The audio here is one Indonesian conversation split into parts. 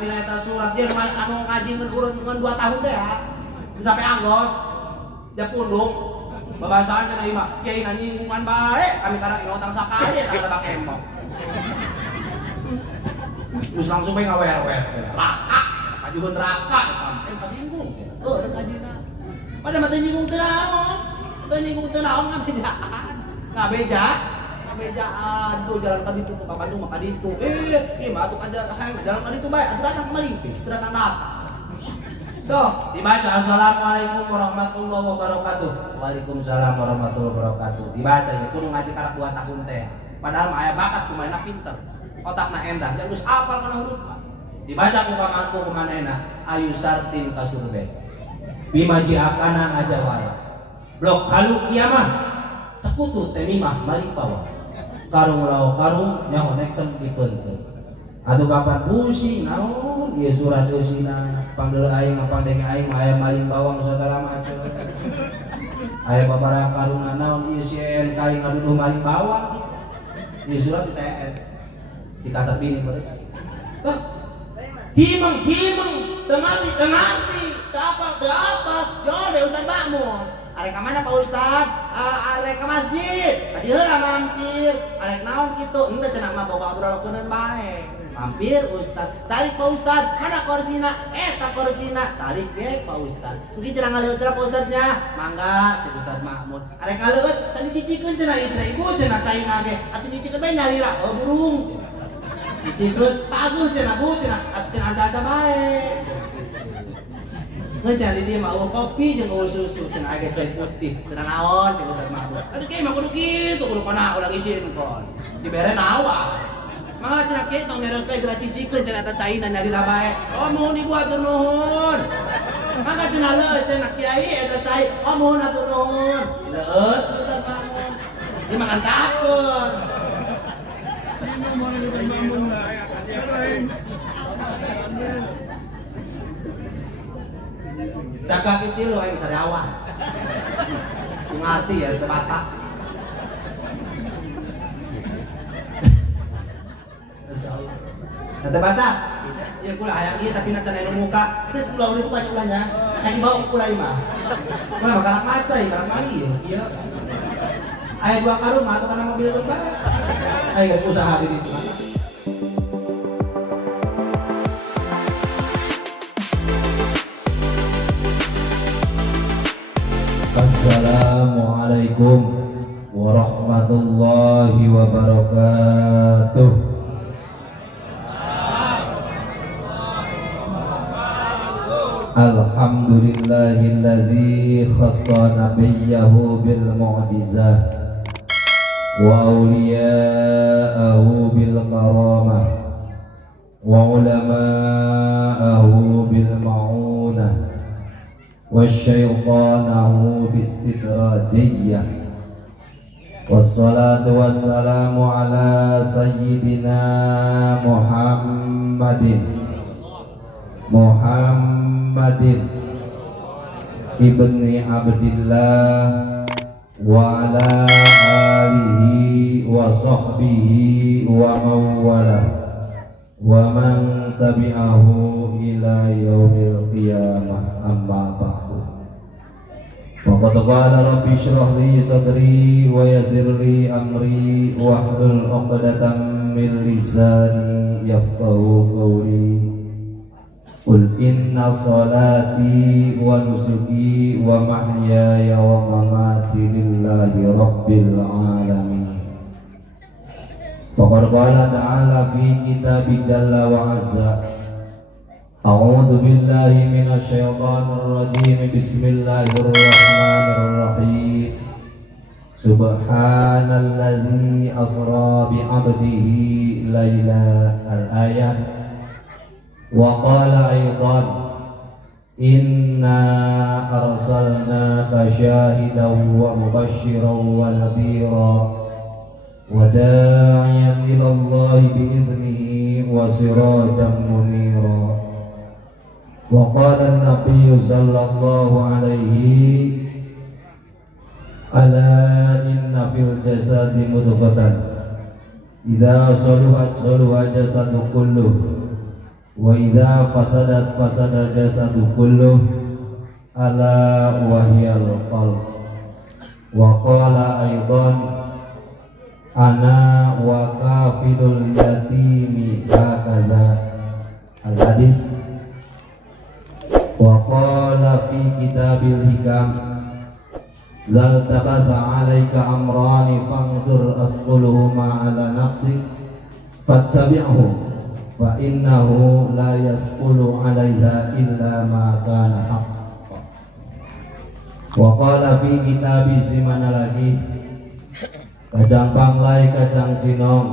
Bila eta surat dia anu ngaji ngeun 2 tahun teh ya. Sampai anggos. Dia pundung. Babasaan cenah ieu mah, kiai nyinggungan bae, kami kadang ngotang sakali eta kada bakembok. Terus langsung bae ngawer-wer. Raka, kajuheun raka eta. Pasinggung. Heuh ngajina. Pada mah teu nyinggung teu naon. Teu nyinggung teu naon ngabejaan. Ngabejaan tuh jalan ka ditu ka Bandung mah ka ditu. Ieu mah atuh jalan ka ditu bae, atuh datang kemari, datang datang. Tuh, dibaca assalamualaikum warahmatullahi wabarakatuh. Waalaikumsalam warahmatullahi wabarakatuh. Dibaca ya kudu ngaji karak 2 tahun teh. Padahal mah aya bakat kumaha pinter. Otakna endah, geus apal kana huruf mah. Dibaca ku pamanku kumanehna, ayu sartin kasurbet. Bimaji akana ngajawara. Blok halu kieu mah sekutu teh mimah malipawa. Karung lao karung nyahonekeun dipeunteuh. Aduh kapan pusing naon ieu surat usina panggil aing ngapandenge aing aya maling bawang saudara macam aya babaraha karuna naon ieu sieun kaing ngaduduh maling bawang ieu surat di TN di kasar bini mereka himeng teu ngarti teu apa yo deh Ustaz Makmun arek ka mana Pak Ustaz arek ka masjid ka dieu lah mampir arek naon kitu henteu cenah mah boga obrolkeun bae mampir Ustaz, cari Pak Ustaz, mana korsina? Tak korsina, cari ge Pak Ustaz. Mungkin cenah ngaleut Pak Ustaznya, mangga cek Ustaz Makmun. Arek ngaleut, tadi dicikeun cenah ibu cenah caina ge, atuh dicikeun bae nyalira, burung. Dicikeun bagus cenah bu cenah, atuh cenah aja bae. Ngeun di dieu mah kopi jeung susu cenah age coy putih, cenah naon cek Ustaz Makmun. Atuh kieu mah kudu kitu, kudu kana ulah ngisiin kon. Dibere nawa. Mangga cenah kieu tong ngeros bae geura cicikeun cenah eta caina nyalira bae. Oh muhun ibu atur nuhun. Mangga cenah leuh cenah kiai eta cai. Oh muhun atur nuhun. Leuh Ustaz Makmun. Ieu makan tapeun. Jaga kitu lu aing sariawan. Ngarti ya teu batak. Ada batak, ya kula hayang ieu tapi na cenah muka, terus kula udah buka ulahnya, kayak dibawa kula ieu mah. Kula bakalan macai, bakalan mangi ieu. Aya 2 karung atau kana mobil bae. Ayo usaha di ditu. Assalamualaikum warahmatullahi wabarakatuh. Alhamdulillahilladzi khassa nabiyyahu bil mu'jizah wa awliya'ahu bil karamah wa ulama'ahu bil ma'unah wa syaitanahu bistidrajiyyah wassalatu wassalamu ala sayyidina Muhammadin ibni Abdillah wa ala alihi wa sahbihi wa mawala wa man tabi'ahu ila yaumil qiyamah amma ba'du. Faqad qala rabbi shrah li sadri wa yassir li amri wahlul 'uqdatam min lisani yafqahu qawli. Qul inna salati wa nusuki wa mahyaya wa mamati lillahi rabbil alamin. Faqad qala ta'ala fi kitabih jalla wa azza. A'udzu billahi minasy syaithanir rajim. Bismillahirrahmanirrahim. Subhanalladzi asra bi 'abdihi laila al-ayat. Wa qala aydan inna arsalnaka syahidan wa mubasysyiran wa nadhira wa da'iyan ila Allahi bi idnihi wa sirajan munira. Wa qala an-nabiyyu sallallahu alaihi ala inna fil jasadi mudghatan idza saluhat saluha jasadu kulluh wa idza fasadat fasada jasadu kulluh ala wahyal qalb. Wa qala aidan ana wa kafilul yatimi hakadha al hadis. Wa qala fi kitabil hikam la tabata alaika amrani fangdur asquluhuma ala nafsik fattabi'hu fa innahu la yasqulu alaiha illa ma kana haqq. Wa qala fi kitabi simana lagi kajang panglai kajang cinong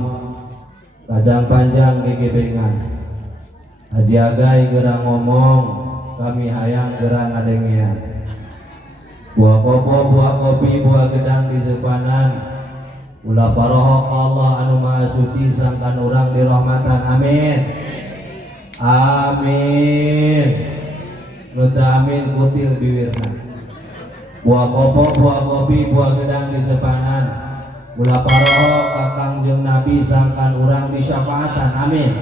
kajang panjang gegebengan haji agai gerang ngomong kami hayang gerang adengian buah kopo buah kopi buah gedang di sepanan ulah parohok Allah anu maha suci sangkan urang di rahmatan amin amin nuta amin kutil biwirna buah kopo buah kopi buah gedang di sepanan ulah parohok kakang jeung nabi sangkan urang di syafaatan amin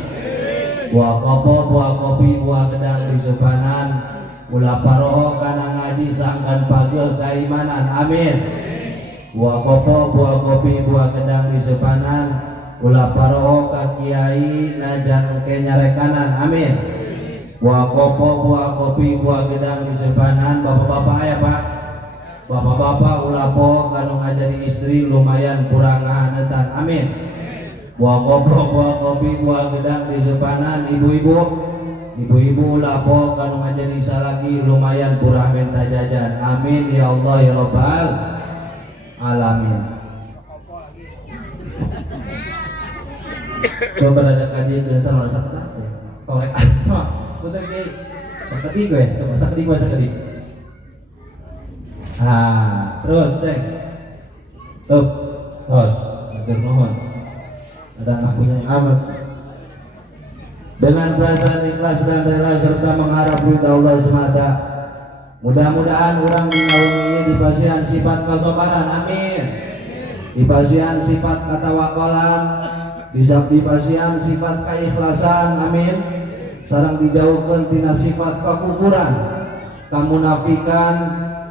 buah kopo buah kopi buah gedang di sepanan ulah paroho kana ngaji sangkan pageuh kaimanan amin buah kopo buah kopi buah gedang di sepanan ulah paroho ka kiai najan engke nyarekanan amin buah kopo buah kopi buah gedang di sepanan bapak-bapak ya pak bapak-bapak ulah po kanu ngajadi istri lumayan kurang ngahanetan amin buah kopo buah kopi buah gedang di sepanan ibu-ibu lapo kanu ngajadi salaki lumayan kurang minta jajan amin ya Allah ya Rabbal alamin. Coba ada kaji dengan sama rasa kenapa korek apa putar ke sakit gue coba sakit terus deh terus atur nuhun ada anak punya amat dengan perasaan ikhlas dan rela serta mengharap ridha Allah semata. Mudah-mudahan orang di naum ini dipasihan sifat kesabaran amin dipasihan sifat katawakolan dipasihan sifat keikhlasan amin sareng dijauhkeun tina sifat kekufuran kamunafikan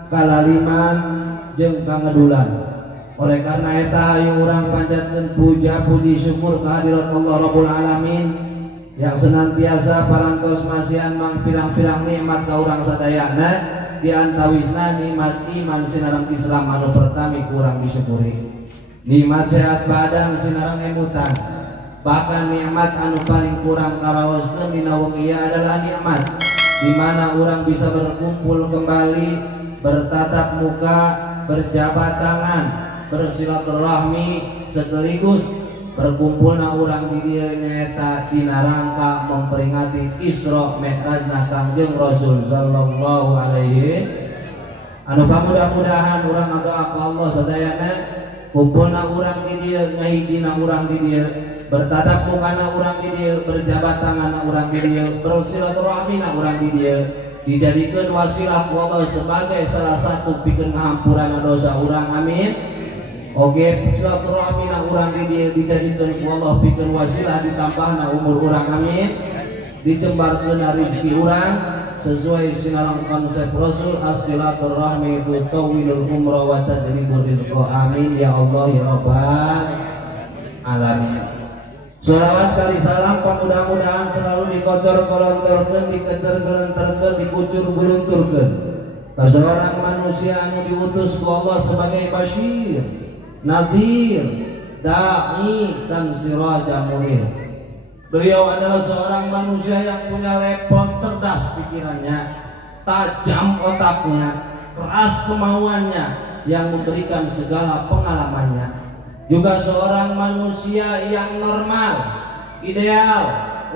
kalaliman jeung kangedulan. Oleh karena eta ayo urang panjatkeun puja puji syukur kehadirat Allah Rabbul Alamin yang senantiasa parantos masihan mang pirang-pirang nikmat ka urang sadayana di antawisna nikmat iman sinareng Islam anu pertami kurang disyukuri nikmat sehat badan sinareng emutan bahkan nikmat anu paling kurang karaoskeun dina wengi adalah nikmat di mana urang bisa berkumpul kembali bertatap muka berjabat tangan bersilaturahmi sekaligus berkumpulna urang di dieu nyaeta dina rangka memperingati Isra Mi'rajna Kangjeng Rasul sallallahu alaihi anu mudah-mudahan urang ngadoa ka Allah sadayana kumpulna urang di dieu ngahijina urang di dieu bertatap mukana urang di dieu berjabat tanganna urang di dieu bersilaturahmina urang di dieu dijadikeun wasilah ku Allah sebagai salah satu pikeun ngahampuran dosa urang amin. Oke, silaturahmina urang di dieu dijadikeun ku Allah pikeun wasilah ditambahna umur urang amin. Dijembarkeun rezeki urang sesuai sinareng konsep Rasul as-silaturahmi tutawwilul umra wa tajribur rizqa amin ya Allah ya Rabbal alamin. Sholawat kali salam mudah-mudahan selalu dikocor kolontorkeun dikecer gelenterkeun dikucur bulunturkeun ka seorang manusia anu diutus ku Allah sebagai basyir nadir, da'i dan siraja munir. Beliau adalah seorang manusia yang punya lepot cerdas pikirannya, tajam otaknya, keras kemauannya, yang memberikan segala pengalamannya. Juga seorang manusia yang normal, ideal,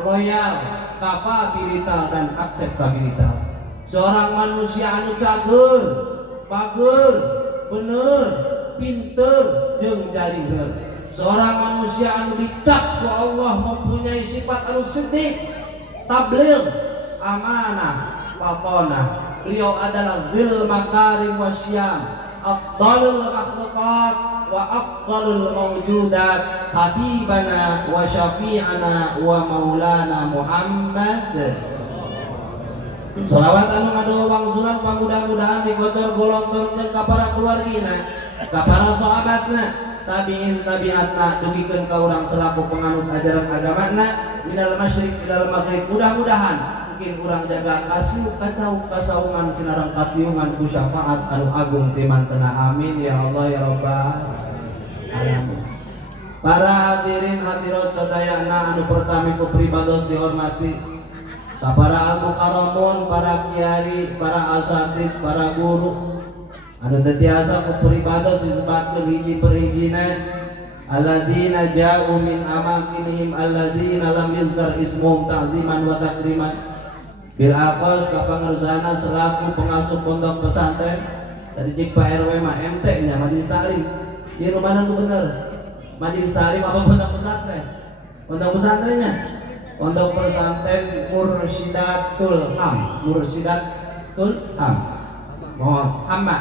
loyal, kapabilitas dan akseptabilitas. Seorang manusia anu cager, pager, bener, pinter jeung jaliheun. Seorang manusia anu dicap ku Allah mempunyai sifat anu siddiq, tabligh, amanah, fatonah. Beliau adalah zil makarim wasyam, afdalul makhluqat wa afdalul mawjudat habibana wa syafi'ana wa maulana Muhammad. Salawat anu ngadoa wangsulan pamudah-mudahan dikocor golontorkeun ka para keluargina, ka para sahabatna, tabi'in tabi'atna dugikeun ka urang selaku penganut ajaran agamana minal masyriq ilal maghrib. Mudah-mudahan mungkin urang jaga kasiu kacau kasaungan sinareng katiungan ku syafaat anu agung ti mantena. Amin ya Allah ya rabbal alamin. Para hadirin hadirat sadayana anu pertami ku pribados dihormati, ka para al-mukarramun, para kiai, para asatid, para guru anu tetiasa ku pribados disebutkeun hiji per hijina, alladzina ja'u min amakinihim alladzina lam yuzkar ismuhum ta'ziman wa takriman bil aqos ka pangrusana selaku pengasuh pondok pesantren. Tadi cik Pak RW mah MT nya Majelis Taklim. Di rumah nu bener Majelis Taklim apa pondok pesantren? Pondok pesantrennya Pondok Pesantren Mursyidatul Ham. Mursyidatul Ham. Mohon hamba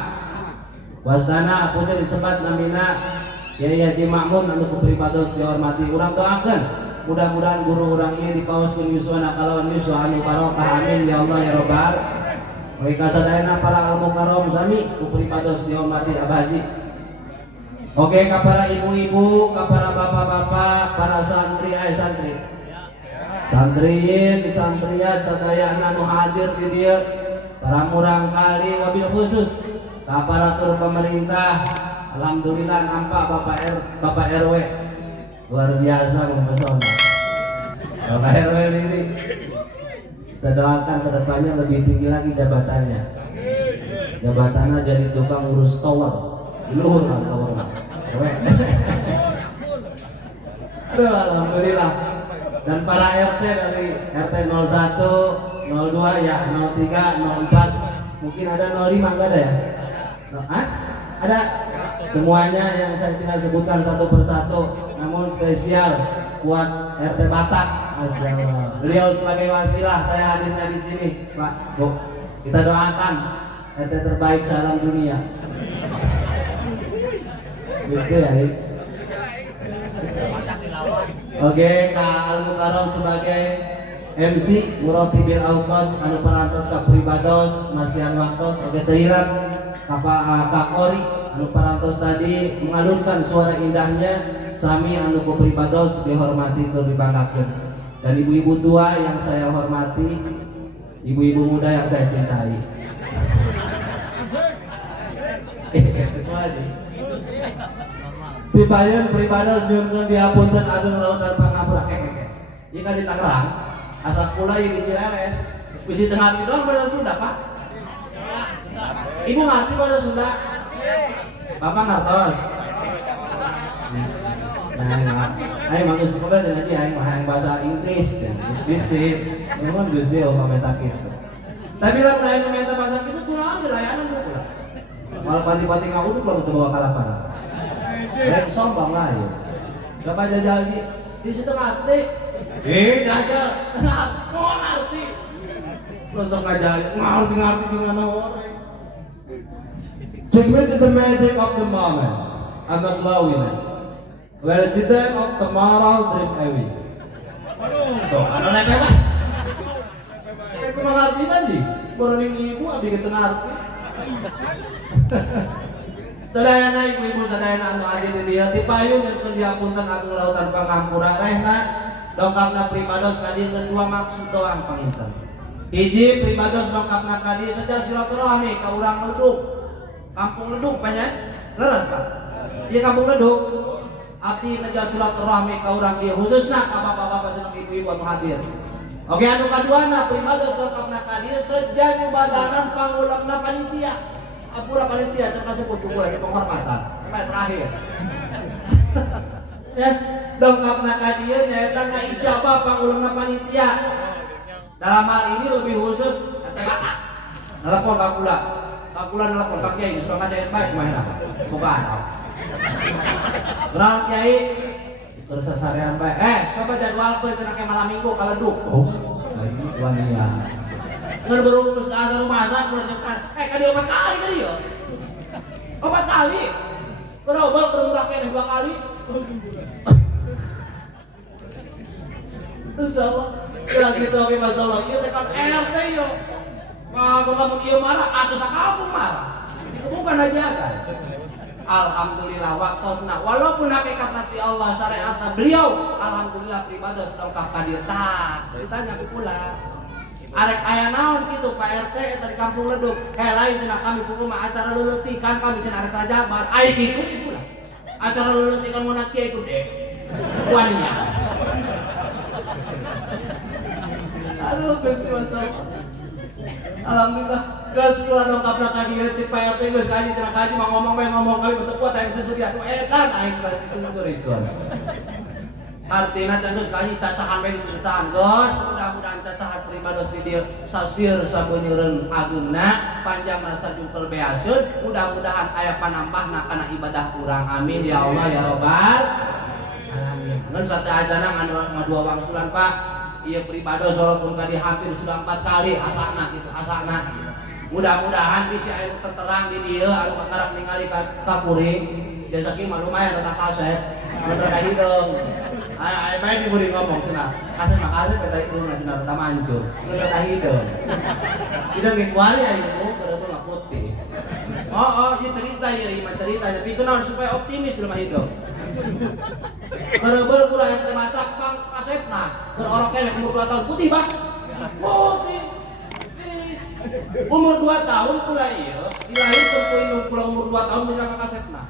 wasdana punya disebat namina Yai Haji Ma'mun anu kupribados dihormati. Urang doakeun mudah-mudahan guru urang ieu dipaoskeun yuswana kalawan yuswa anu barokah. Amin ya Allah ya rabbal. Oke kasadayana para al-mukarram sami kupribados dihormati Abah Haji. Oke ka para ibu-ibu, ka para bapak-bapak, para santri santri. Santriin, santriat sadayana anu hadir di dieu, para murang kali wabil khusus ka aparatur pemerintah. Alhamdulillah nampak Bapak RW luar biasa mempesona. Bapak RW ini kita doakan kedepannya lebih tinggi lagi jabatannya. Jabatannya jadi tukang urus tower, luhur kan tower RW. Aduh, alhamdulillah. Dan para RT dari RT 01, 02 ya, 03, 04, mungkin ada 05 enggak ada ya? Ada. Semuanya yang saya tidak sebutkan satu persatu, namun spesial buat RT Batak. Masya Allah. Beliau sebagai wasilah saya hadirnya di sini, Pak, Bu. Kita doakan RT terbaik salam dunia. Gitu ya. Oke, Kak Al-Mukarram sebagai MC Muratibil Auqad anu parantos ka pribados masihan waktos. Oke terhirap Kak Ori anu parantos tadi mengalunkan suara indahnya sami anu ku pribados dihormati tur dibanggakeun. Dan ibu-ibu tua yang saya hormati, ibu-ibu muda yang saya cintai. Itu aja. Pipayeun pribados nyuwun dihapunten agung lautan pangapura. Ieu kan di Tangerang, asa kula ieu di Cileres. Bisi tengah itu doang bahasa Sunda, Pak. Ibu ngerti bahasa Sunda? Bapak ngertos. Nah, ayo mangus pokoknya nanti ayo mahang bahasa Inggris ya. Bisi, nuhun Gusti Allah pameta kitu. Tapi lamun ayo meta bahasa kitu kunaon dilayanan kula. Mal pati-pati ngawuduk lamun teu bawa kalapan. Rek sombong lah ya. Coba jajal di situ ngerti. Jajal mau ngerti. Terus ngajal ngerti gimana orang. Check with the magic of the moment and the glowing. Where the day of tomorrow drip away. Tuh, ano nepe mah? Nepe mengerti nanti. Boroning ibu abi kita ngerti. Sadayana ibu-ibu sadayana anu hadir di dieu ti payung nyeun dihapunten agung lautan pangampura rehna dongkapna pribados kadi dua maksud doang panginten. Hiji pribados dongkapna kadi saja silaturahmi ka urang Ledug. Kampung Ledug banyak leres Pak. Ieu kampung Ledug abdi neja silaturahmi ka urang dieu khususna ka bapak-bapak sareng ibu-ibu anu hadir. Oke anu kaduana pribados dongkapna kadi saja nyubadanan pangulemna panitia. Apura panitia termasuk kutubuh di penghormatan. Sampai terakhir. Ya, dongkapna ka dieu nyaeta ngaijabah pangulemna panitia. Dalam hal ini lebih khusus RT Batak. Nelpon ka kula. Ka kula nelpon ka Kiai suka ngaca SBY kumaha apa? Bukan. Gerang Kiai terus sasarean bae. Coba jadwalkeun cenah ke malam Minggu ka Ledug. Oh, ini wania. Ngan berurus ke rumah saya, mulai nyokan. Kali 4 kali kali ya. 4 kali. Kerobol kerumrak kene 2 kali. Insyaallah. Ya gitu oke masalah. Ieu teh kan RT yo. Kalau kamu ieu marah atuh sakampung marah. Itu bukan aja kan. Alhamdulillah waktosna walaupun hakikat nanti Allah syariat beliau alhamdulillah pribadi sedang kadir tak ditanya ku pula arek aya naon kitu Pak RT eta di kampung Ledug lain cenah kami pukul mah acara leuleutikan kami cenah arek rajaban ai kitu pula acara leuleutikan mun kieu ikut deh tuannya aduh Gusti masyaallah alhamdulillah geus kula dongkapna ka dieu cek Pak RT geus kaji cenah kaji mah ngomong bae ngomong kali betul kuat aya sesudia atuh edan aing ka sumeureun artina teh geus kaji cacahan bae diceritaan geus mudah-mudahan cacahan primados di dieu sasir sabeuneureun ageungna panjang rasa jungkel beaseun mudah-mudahan aya panambahna kana ibadah urang amin ya Allah ya Rabbal alamin ngan sateu ajana ngadua wangsulan Pak ieu pribados walaupun kadi hampir sudah 4 kali asana gitu asana mudah-mudahan bisa aya terterang di dieu anu kakarap ningali ka kuring biasa kieu mah lumayan rada kaset rada hidung aya bae diberi ngomong cenah kaset mah kaset eta irungna cenah rada mancur rada hidung hidung ge kuali aya itu beureuh mah putih oh ieu cerita ieu mah cerita tapi kunaon supaya optimis di rumah hidung beureuh kula ente matak pang kasetna orang kene umur 2 tahun putih Pak putih umur 2 tahun pula ieu dilahirkeun ku indung kula umur 2 tahun dina kasetna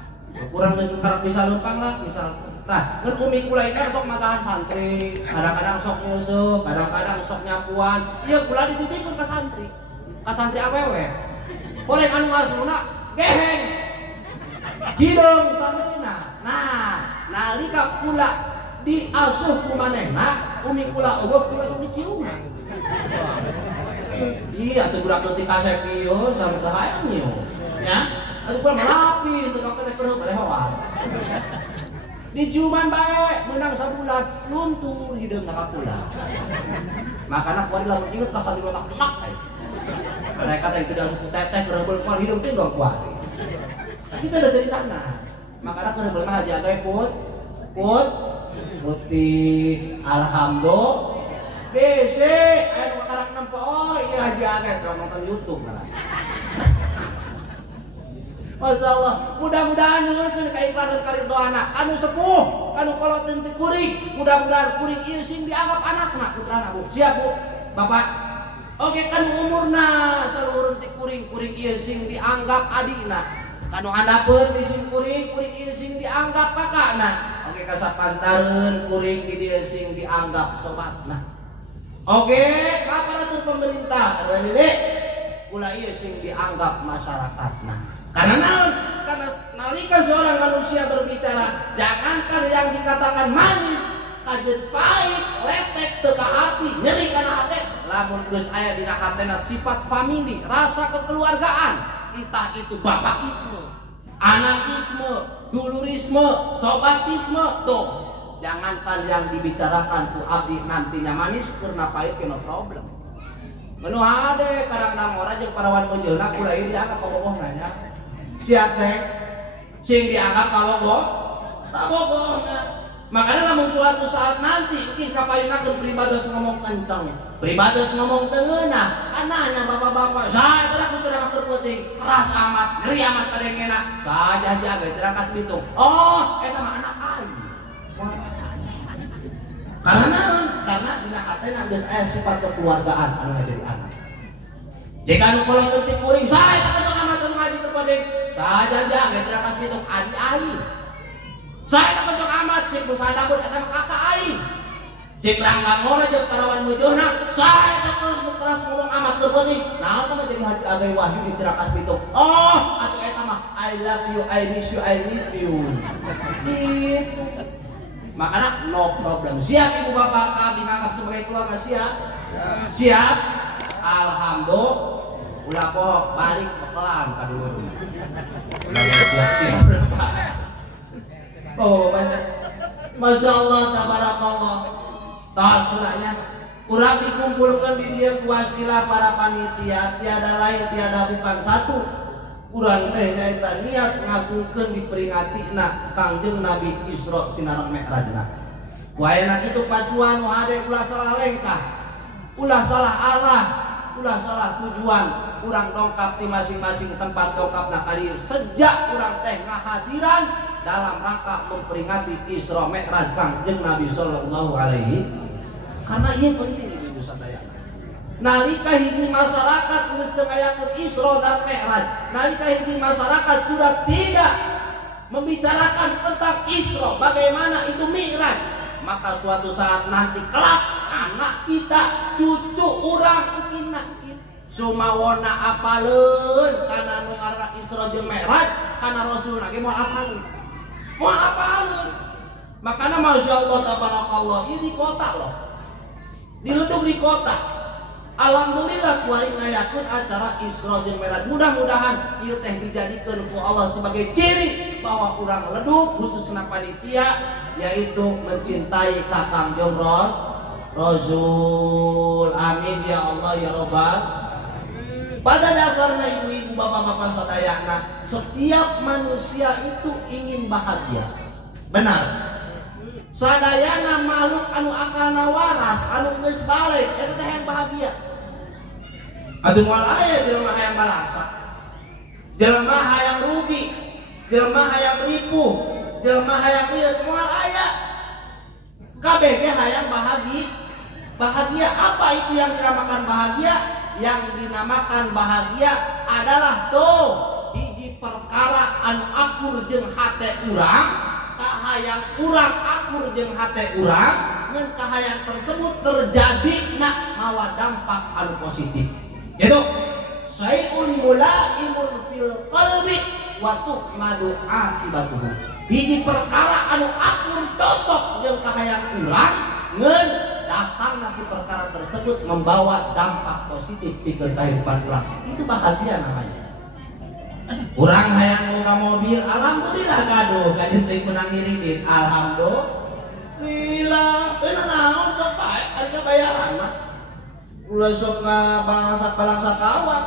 kurang karep bisa leumpang lah misal nah ngan umi kula ieu sok matahan santri kadang-kadang sok nyusup kadang-kadang sok nyapuan ieu kula dititipkeun ka santri awewe poreng anu asluna geheng hidung santrina nah nalika kula diasuh ku manehna umi kula eueuh kula sok diciuman iya tuh budak leutik kasep ieu sampe hayang ieu nya atuh kula malapi teu dokter teh keur balehowat diciuman bae meunang sabulan luntur hideungna ka kula makana kuari lamun inget ka santri otak enak mereka teh tidak suku teteh keur kual hidung teh dong kuari kita ada ceritana makana keur mah haji age putih alhamdulillah BC aya nu karak nempo oh iya haji age kalau nonton YouTube nah. Masyaallah mudah-mudahan nuhunkeun keikhlasan karidhoana anu sepuh anu kolot teu kuring mudah-mudahan kuring ieu sing dianggap anakna putrana Bu siap Bu Bapak oke kanu umurna saluhur ti kuring ieu sing dianggap adina kanu handapeun di sing kuring ieu sing dianggap kakana oke kasapantareun kuring di dieu sing dianggap sobatna oke aparatur pemerintah RW kula ieu sing dianggap masyarakatna karena naon karena nalika seorang manusia berbicara jangankan yang dikatakan manis kajet pahit letek teu ka hati nyeri kana hate lamun geus aya dina hatena sifat famili rasa kekeluargaan entah itu bapakisme anakisme dulurisme sobatisme tuh jangankan yang dibicarakan tuh abdi nantinya manis karena pahit no problem menu hade kadang-kadang orang jeung parawan beunjeulna kula ieu dianggap bogoh nanya siap teh sing dianggap kabogohna makanya lamun suatu saat nanti mungkin kapayunakeun pribados ngomong kencang pribados ngomong teu ngeunah ananya bapak-bapak saya teh aku ceramah keur peuting keras amat ngeri amat kadengena saja jaga terang kas bitung oh eta mah anak aing karena dina hatena geus aya sifat kekeluargaan anu jadi anak jika anu kolot teu kuring saya tak kencang amat anu ngaji keur peuting saja jaga terang kas bitung adi aing saya tak kencang amat cek berusaha dapur eta mah kakak aing cek rangga ngora jeung parawan mujuhna saya tak keras ngomong amat keur peuting naon teh jadi hati agai wahyu di terang kas bitung oh atuh eta mah I love you I miss you I need you gitu makanya no problem siap ibu bapak kami nganggap sebagai keluarga siap alhamdulillah ulah pohok balik pelan ka dulur siap oh Masya Allah tabarakallah tasulahnya urang dikumpulkan di dia wasilah para panitia tiada lain tiada bukan satu urang teh nyaeta niat ngagukeun diperingatina Kangjeng Nabi Isra sinareng Mi'rajna. Ku ayeuna kitu pacuan nu hade ulah salah lengkah, ulah salah arah, ulah salah tujuan, urang dongkap di masing-masing tempat dongkapna ka dieu sejak urang teh ngahadiran dalam rangka memperingati Isra Mi'raj Kangjeng Nabi sallallahu alaihi. Karena ieu penting ibu sadaya. Nalika hiji masyarakat geus teu ngayakeun Isra dan Mi'raj, nalika hiji masyarakat sudah tidak membicarakan tentang Isra, bagaimana itu Mi'raj, maka suatu saat nanti kelak anak kita, cucu urang mungkin sumawona apaleun kana nu ngaranna Isra jeung Mi'raj, kana Rasulna ge moal apaleun. Moal apaleun. Makana masyaallah tabarakallah, ieu di kota loh. Dileduk di kota. Alhamdulillah kuari ngayakeun acara Isra jeung Mi'raj. Mudah-mudahan ieu teh dijadikeun ku Allah sebagai ciri bahwa urang leduk khususna panitia yaitu mencintai Kangjeng Rasul. Amin ya Allah ya Rabbal. Pada dasarnya ibu-ibu, bapak-bapak sadayana, setiap manusia itu ingin bahagia. Benar. Sadayana makhluk anu akalna waras, anu geus balik eta teh hayang bahagia. Atuh moal aya jelema hayang balangsa, jelema hayang rugi, jelema hayang ripuh, jelema hayang ieu moal aya. Kabeh ge hayang bahagia. Bahagia apa itu yang dinamakan bahagia? Yang dinamakan bahagia adalah tuh hiji perkara anu akur jeung hate urang, kahayang urang akur jeung hate urang, ngan kahayang tersebut terjadi nak mawa dampak anu positif. Gitu. Syai'un mulaimun fil qalbi wa tuhmadu akibatuhu. Hiji perkara anu akur cocok jeung kahayang urang, ngan datang nasi perkara tersebut membawa dampak positif di kehidupan urang. Itu bahagia namanya. Urang hayang boga mobil, alhamdulillah gaduh, kajeun teh meunang ngirit. Alhamdulillah, teu naon sok bae harga bayaran mah. Ulah sok balangsa kawat.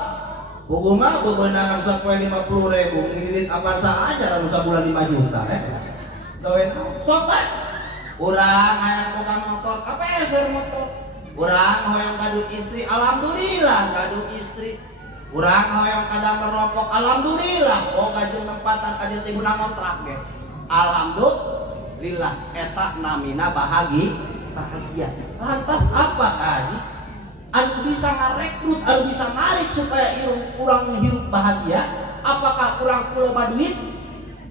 Puguh mah bebeunangan sapoe 50.000, ngirit Avanza aja anu sabulan 5 juta gawe naon? Sok bae. Urang hayang boga motor, kapeser motor. Urang hoyong gaduh istri, alhamdulillah gaduh istri. Urang hoyong kada merokok, alhamdulillah boga jeung nempatan ka dieu teh meunang kontrak ge. Alhamdulillah eta namina bahagia. Lantas apa kaji? Anu bisa ngarekrut, anu bisa narik supaya urang hirup bahagia? Apakah urang kuloba duit?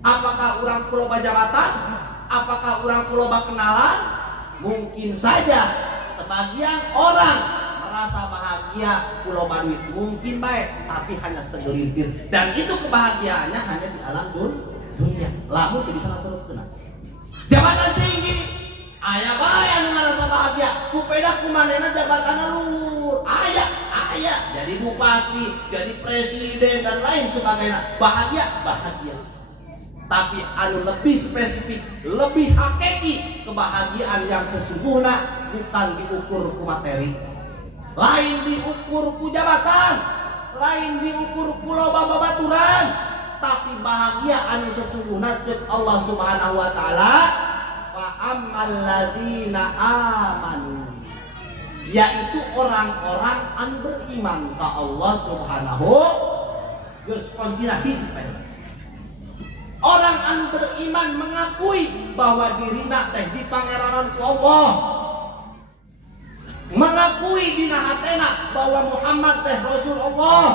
Apakah urang kuloba jabatan? Apakah urang kuloba kenalan? Mungkin saja sebagian orang merasa bahagia kuloba duit, mungkin baik, tapi hanya segelintir, dan itu kebahagiaannya hanya di alam dunia. Lamun teu bisa nasrutkeun. Jabatan tinggi, aya bae anu ngarasa bahagia, kupeda kumanehna jabatanna luhur, aya jadi bupati, jadi presiden dan lain sebagainya. Bahagia. Tapi anu lebih spesifik, lebih hakiki, kebahagiaan yang sesungguhnya bukan diukur ku materi, lain diukur ku jabatan, lain diukur ku loba babaturan, tapi bahagia anu sesungguhnya cek Allah Subhanahu wa taala, fa ammal ladzina amanu, yaitu orang-orang anu beriman ka Allah Subhanahu. Geus kuncina hidup. Orang anu beriman mengakui bahwa dirina teh dipangeranan ku Allah, mengakui dina hatena bahwa Muhammad teh Rasulullah,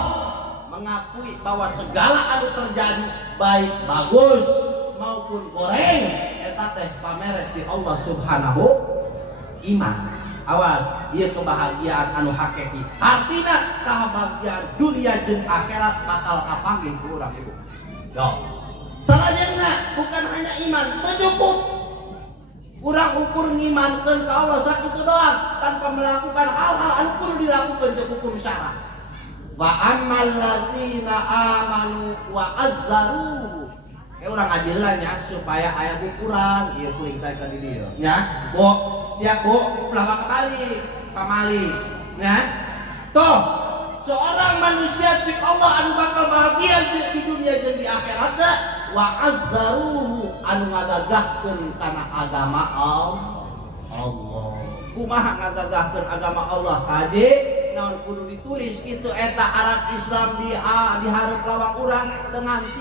mengakui bahwa segala anu terjadi baik bagus maupun goreng eta teh pamere di Allah Subhanahu. Iman awas ieu kebahagiaan anu hakiki, artina kebahagiaan dunia jeung akhirat bakal kapanggih ku urang ibu. Yo, salajengna bukan hanya iman, cukup urang ukur ngimankeun ka Allah sakitu doang tanpa melakukan hal-hal anu kudu dilakukeun cek hukum syara. Wa ammal ladzina amanu wa azzaru. Urang ajeulna nya supaya aya ukuran ieu kuring caikeun di dieu nya. Bo, siap bo, ulah pamali nya. Tuh, seorang manusia cik Allah anu bakal bahagia di dunia jeung di akhirat wa azzaruhu anu ngagagahkeun kana agama Allah. Kumaha ngagagahkeun agama Allah kade naon kudu ditulis kitu eta aran Islam di hareup lawang urang teu nganti.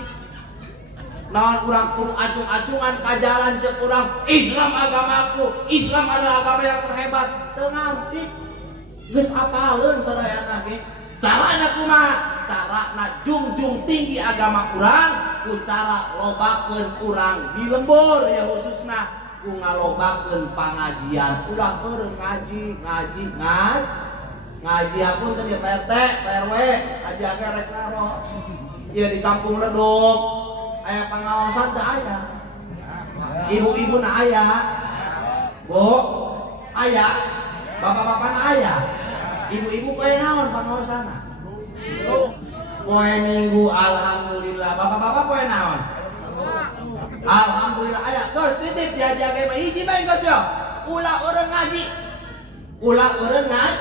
Naon urang kudu acung-acungan ka jalan ceuk urang Islam agamaku, Islam adalah agama yang terhebat teu nganti. Geus apaleun sadayana ge. Carana kumaha? Carana jungjung tinggi agama urang ku cara lobakeun urang di lembur ya khususna ku ngalobakeun pangajian. Ulah eureun ngaji apun teh di PRT, PRW, ngaji age rek naro. Ieu di kampung Leduk aya pengawasan teh aya. Ibu-ibu na aya. Bu, aya. Bapak-bapak na aya. Ibu-ibu poe naon pangaosana? Poe Minggu alhamdulillah. Bapak-bapak poe naon? Alhamdulillah aya. Geus titip diajake mah hiji bae geus yo. Ulah eureun ngaji. Ulah eureun ngaji.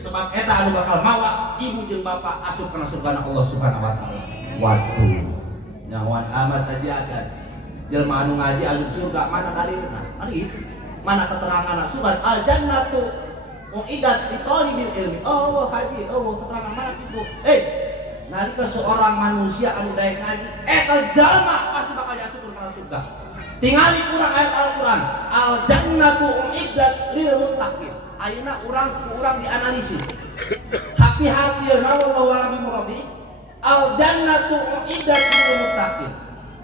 Sebab eta anu bakal mawa ibu jeung bapak asup kana surgana Allah Subhanahu wa taala. Waduh. Nyawan amat ajakan. Jelema anu ngaji asup surga mana dalilna? Ari itu. Mana keteranganna? Subhan al jannatu uidat li talibil ilmi. Oh haji, oh keterangan mana itu? Nalika seorang manusia anu daek ngaji, eta jalma pasti bakal diasup kana surga. Tingali urang ayat Al-Qur'an, al jannatu uidat lil muttaqin. Ayeuna urang dianalisis. Hati-hati wallahu a'lam bimuradi. Al jannatu uidat lil muttaqin.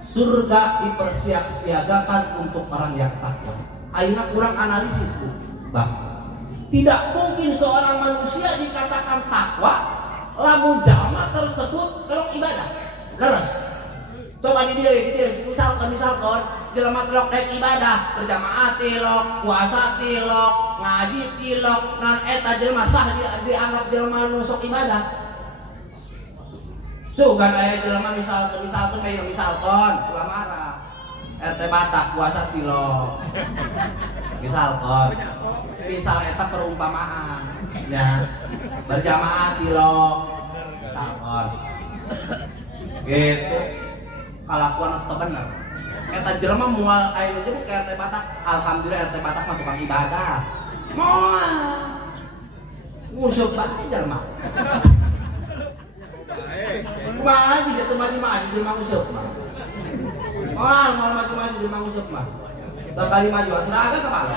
Surga dipersiapsiagakan untuk orang yang takwa. Ayeuna urang analisis tuh. Tidak mungkin seorang manusia dikatakan takwa lamun jalma tersebut terok ibadah. Leres. Coba di dia misalkan jalma terok daek ibadah, berjamaah tilok, puasa tilok, ngaji tilok, nan eta jalma sah dianggap jalma nu sok ibadah. Sugan aya jalma misalkan ulah marah. RT Batak puasa tilok. Misal eta perumpamaan ya berjamaah tilok misalkan gitu kalakuan teu bener eta jelema moal aya nu jeung ka RT Batak. Alhamdulillah RT Batak mah tukang ibadah moal nguseup bae jelema kumaha sih jatuh maju jelema nguseup mah moal maju jelema nguseup mah sekali maju atuh agak kepala.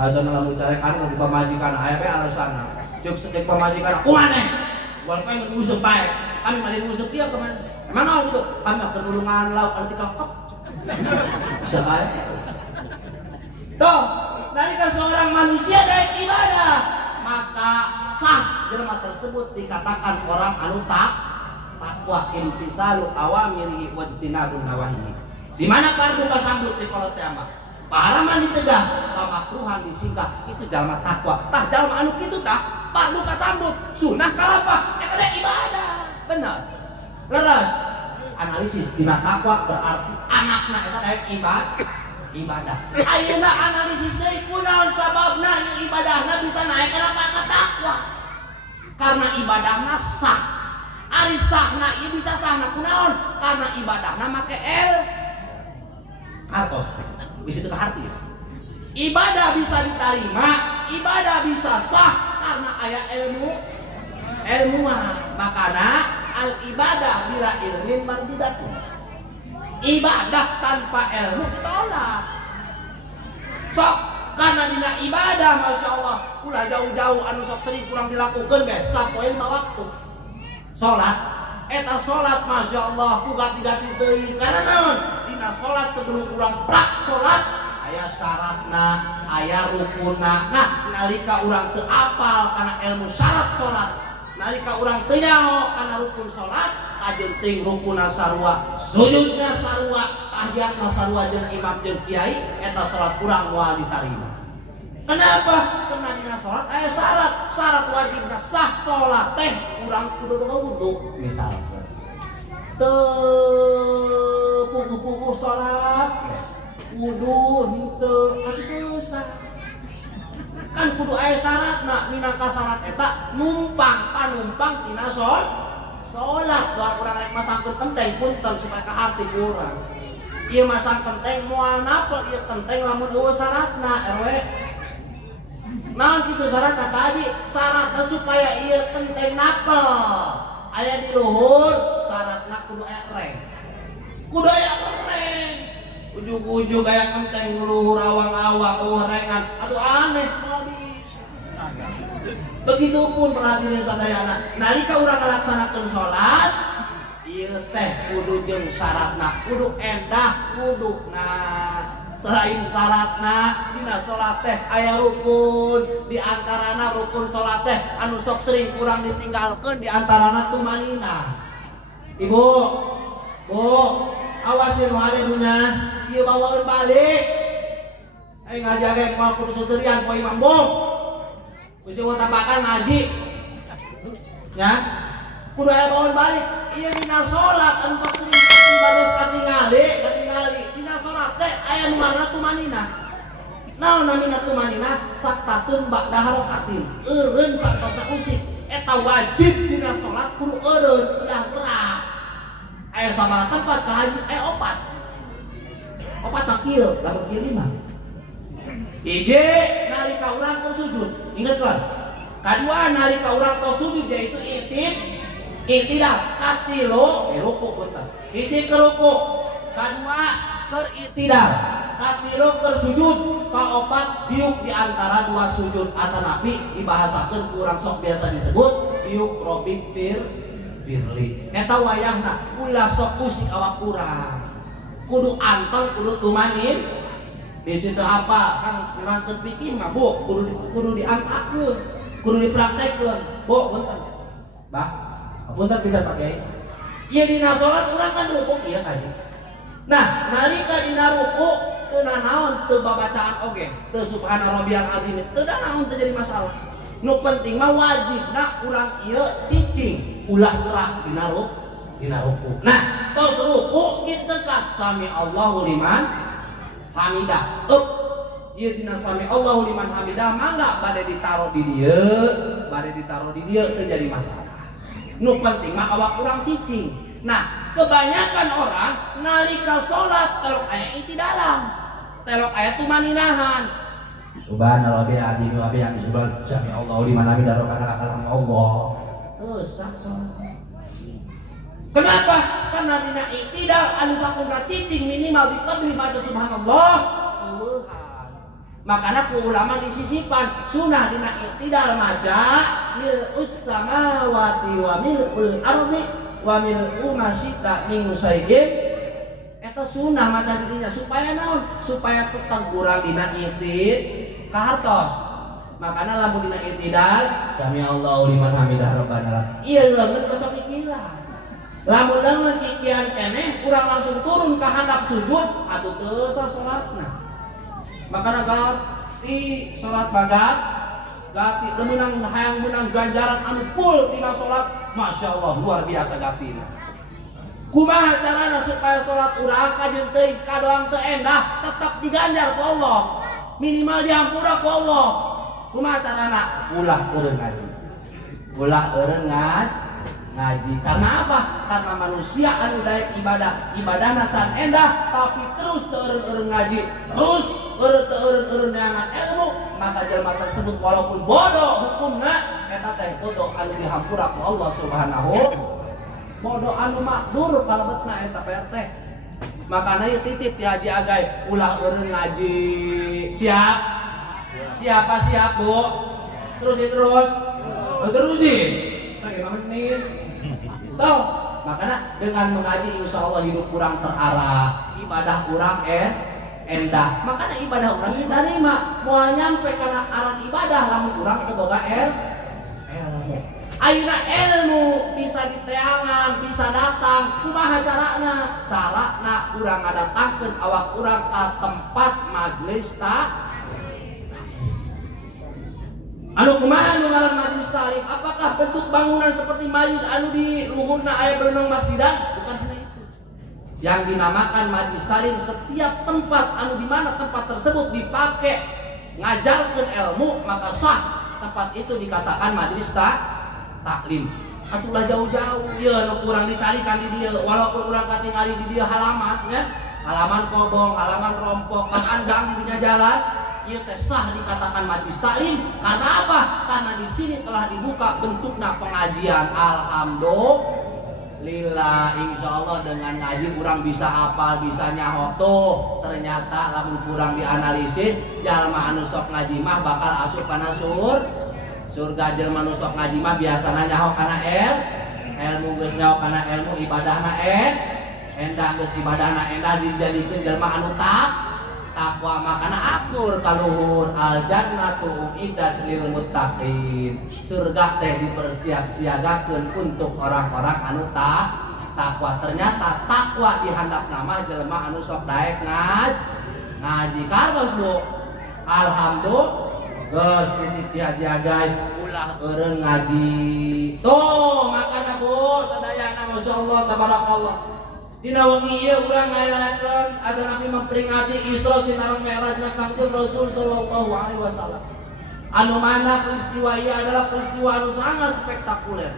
Asana lamun carek anu pamajikan aya bae alasana. Ceuk sekek pamajikan kumaneh. Wal pengen nguseup bae. Kami mali nguseup dia kemana? Emang naon gitu? Kami ketulungan lauk anu dikekep. Bisa bae. Tuh, nalika seorang manusia daek ibadah, maka sah jelema tersebut dikatakan orang anu takwa imtisalu awamirihi wajtinabun nawahihi. Di mana fardu kasambut sekolah teh mah? Paharaman dicegah, pamakruhan disingkat. Itu jalma takwa. Tah jalma anu kitu tah fardu kasambut, sunah kalapa eta teh ibadah. Bener. Leres. Analisis dina takwa berarti anakna eta daek ibadah. Ayeuna analisis deui kunaon sababna ibadahna bisa naik kana takwa. Karena ibadahna sah. Ari sahna ieu bisa sahna kunaon? Karena ibadahna make artos. Bisa teu harti. Ibadah bisa diterima, ibadah bisa sah karena aya ilmu makana al ibadah bila ilmin mardidatun. Ibadah tanpa ilmu tolak. Sok karena dina ibadah masya Allah ulah jauh-jauh anu sok sering kurang dilakukan guys. Sapoe 5 waktu. Salat eta salat masya Allah ganti-ganti teuing karena naon? Dina salat sebelum urang prak salat aya syaratna, aya rukunna. Nah, nalika urang teu apal kana ilmu syarat salat, nalika urang teu nyaho kana rukun salat, kajenting rukunna sarua, sujudna sarua, tahiyatna sarua jeung imam jeung kiai, eta salat urang moal ditarima. Kenapa? Karena dina salat aya syarat wajibna sah salat teh urang kudu wudu misalkan. Teu puguh-puguh salat wudu henteu atuh dosa. ngan kudu aya syaratna minangka syarat eta panumpang tina salat doa urang rek masangkeun kenteng punten supaya ka hati urang ieu masang kenteng moal napel ieu kenteng lamun eueuh syaratna RW naon kitu syaratna tadi syaratna supaya ieu kenteng napel aya di luhur syaratna kudu ereng ujug-ujug aya kenteng luhur awang-awang rengan aduh aneh moal bisa begitupun perhatian sadayana nalika urang ngalaksanakeun salat ieu teh kudu jeung syaratna kudu endah kuduna selain syaratna dina salat teh aya rukun di antarana rukun salat teh anu sok sering kurang ditinggalkeun di antarana tumanina ibu bu awasin wade dunya ieu bawaeun balik ngaji age moal kudu seserian poe imam bu bisa tapakan ngaji ya kudu aya bawaeun balik ieu dina salat anu sok sering ibadah katingali dina salat teh aya nu marna tumanina naon namina tumanina saktatun ba'da harakatin eureun saktosna usik eta wajib dina salat kudu eureun udah gerak aya sabaraha tempat ka haji aya opat mah kieu lamun kieu 5 hiji nalika urang keur sujud ingetkeun kadua nalika urang tos sujud yaitu itidal katilu ruku punten hiji keur ruku kadua keur itidal katilu keur sujud kaopat diuk di antara dua sujud atanapi dibahasakeun kurang sok biasa disebut diuk robik firli eta wayahna ulah sok usik awak urang kudu anteng kudu tumanin di situ apa kan nerangkeun fikih mah bu kudu diangkakeun kudu dipraktekkeun bu punten bah punten bisa pakai ieu dina salat urang kan ruku ieu kan nah nalika dina ruku teu naon teu babacaan oge teu subhana rabbiyal azim teu naon teu jadi masalah nu penting mah wajibna urang ieu cicing ulah gerak dina ruku nah tos ruku kitu cekat sami Allahu liman hamidah ieu dina sami Allahu liman hamidah mangga bade ditaro di dieu teu jadi masalah nu penting mah awak urang cicing nah kebanyakan orang nalika salat telok aya itidalan telok aya tumaninahan subhanallah bihamdihi wa bihamdihi subhanallah sami Allahu liman hamidah rabbana lakal Allah rusak salat kenapa? Karena dina itidal anu sampurna cicing minimal biqadri maca subhanallah makanya ku ulama disisipan sunah dina itidal maca mil'us samawati wa mil'ul ardi wa mil'u masyita min sayyid eta sunah maca dirinya supaya naon supaya tetang kurang dina itid kahartos makanya lamun dina itidal sami Allahu liman hamidah rabbana ieu leungeun kosong ikilah lamun leungeun kikian keneh urang langsung turun ka handap sujud atuh teu sah salatna makana gati salat bagat gati leunang hayang meunang ganjaran anu full tina salat masyaallah luar biasa gatina kumaha carana supaya salat urang kajeun teuing kadoang teu endah tetep diganjar ku Allah minimal diampura ku Allah kumaha carana ulah eureun ngaji karena apa? Karena manusia anu daek ibadahna can endah tapi terus teu ngaji terus eureun neangan ilmu maka jelema tersebut walaupun bodoh hukumna eta teh bodoh anu dihampura ku Allah Subhanahu bodoh anu makdur kalebetna eta teh makana ieu titip ti Haji Agai ulah eureun ngaji siapa bu terusin bagaimana menit tahu makanya dengan mengaji insya Allah hidup kurang terarah ibadah kurang endah makanya ibadah kurang diterima mau nyampe karena arah ibadah lamun kurang boga ilmu ayeuna ilmu bisa diteangan bisa datang kumaha carana urang ngadatangkeun awak urang ka tempat majelis anu kumaha anu ngaran majelis ta'lim apakah bentuk bangunan seperti majelis anu di luhurna aya berenang masjidan bukan hanya itu yang dinamakan majelis ta'lim setiap tempat anu di mana tempat tersebut dipakai ngajarkeun ilmu maka sah. Tempat itu dikatakan majelis taklim. Atulah jauh-jauh ya nu kurang dicarikan di dia walaupun urang katingali di dia halaman ya. Halaman kobong, halaman rompok, andang di dinya jalan. Ieu teh sah dikatakan majelis taklim karena apa? Karena di sini telah dibuka bentukna pengajian. Alhamdulillah, insyaallah dengan ngaji kurang bisa hafal, bisa nyaho tuh. Ternyata lamun kurang dianalisis, jalma anu sok ngaji mah bakal asup kana surga. Jelema nu sok ngaji mah biasana nyaho kana ilmu geus nyaho kana ilmu ibadahna endah geus ibadahna endah dijadikeun jelema anu takwa makana akur kaluhur al jannatu uiddat lil muttaqin. Surga teh dipersiap-siagakeun untuk orang-orang anu takwa. Ternyata takwa dihandapna mah jelema anu sok daek ngaji. Kartos Bu. Alhamdulillah. Geus titik diajagai ulah eureun ngaji. Tuh makana Bu sadayana masyaallah tabarakallah. Dina wengi ieu urang ngayalakeun agar Nabi memperingati Isra Sinareng Mi'rajna Kangjeng Rasul sallallahu alaihi wasallam. Anu mana peristiwa ieu adalah peristiwa anu sangat spektakuler.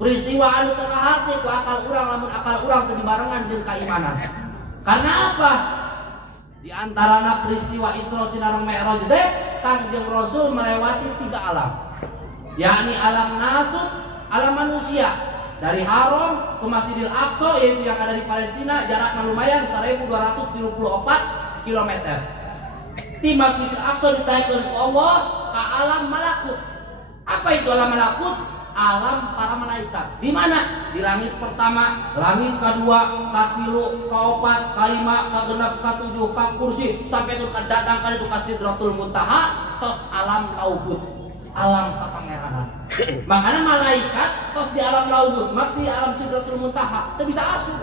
Peristiwa anu tengah hati ku akal urang lamun akal urang teu dibarengan jeung keimanan. Karena apa? Di antarana peristiwa Isra Sinareng Mi'raj teh Kangjeng Rasul melewati 3 alam, yakni alam nasut, alam manusia. Dari Haram ke Masjidil Aqsa yang ada di Palestina jaraknya lumayan 1234 km. Di Masjidil Aqsa ditaikkeun ku Allah ke alam malakut. Apa itu alam malakut? Alam para malaikat. Di mana? Di langit pertama, langit kedua, katilu, kaopat, kalima, kagenep, katujuh, kakursi sampai ke datang kali itu Sidratul Muntaha, tos alam lauhut, alam kepangeranan. Makanya malaikat tos di alam lauhut, mak di alam Sidratul Muntaha, teu bisa asup.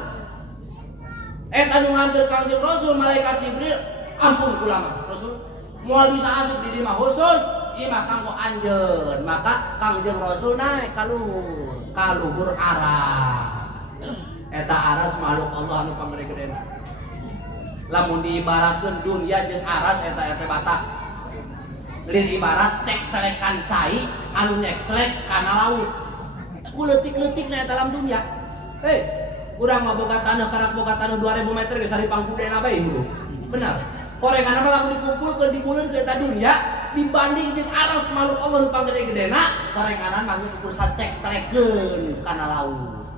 Anu nganter Kangjeng Rasul malaikat Jibril, ampun kulama Rasul, moal bisa asup di dieu khusus. Ieu mah kanggo anjeun, maka Kangjeng Rasul naik kaluhur aras. Eta aras makhluk Allah anu pamere gedena. Lamun diibaratkeun dunya jeung aras eta batak. Lain ibarat cek-celekan cai anu nyek-celek kana laut. Ku leutik-leutikna eta dalam dunya. Urang mah boga taneuh kana boga taneuh 2000 meter geus ari pangkudena bae hulu. Benar. Korenganna mah lamun dikumpulkeun dibuleun ke eta dunya dibanding jeung aras makhluk Allah nu panggede-gedena, korenganan mah geus ukur cek-celekeun kana laut.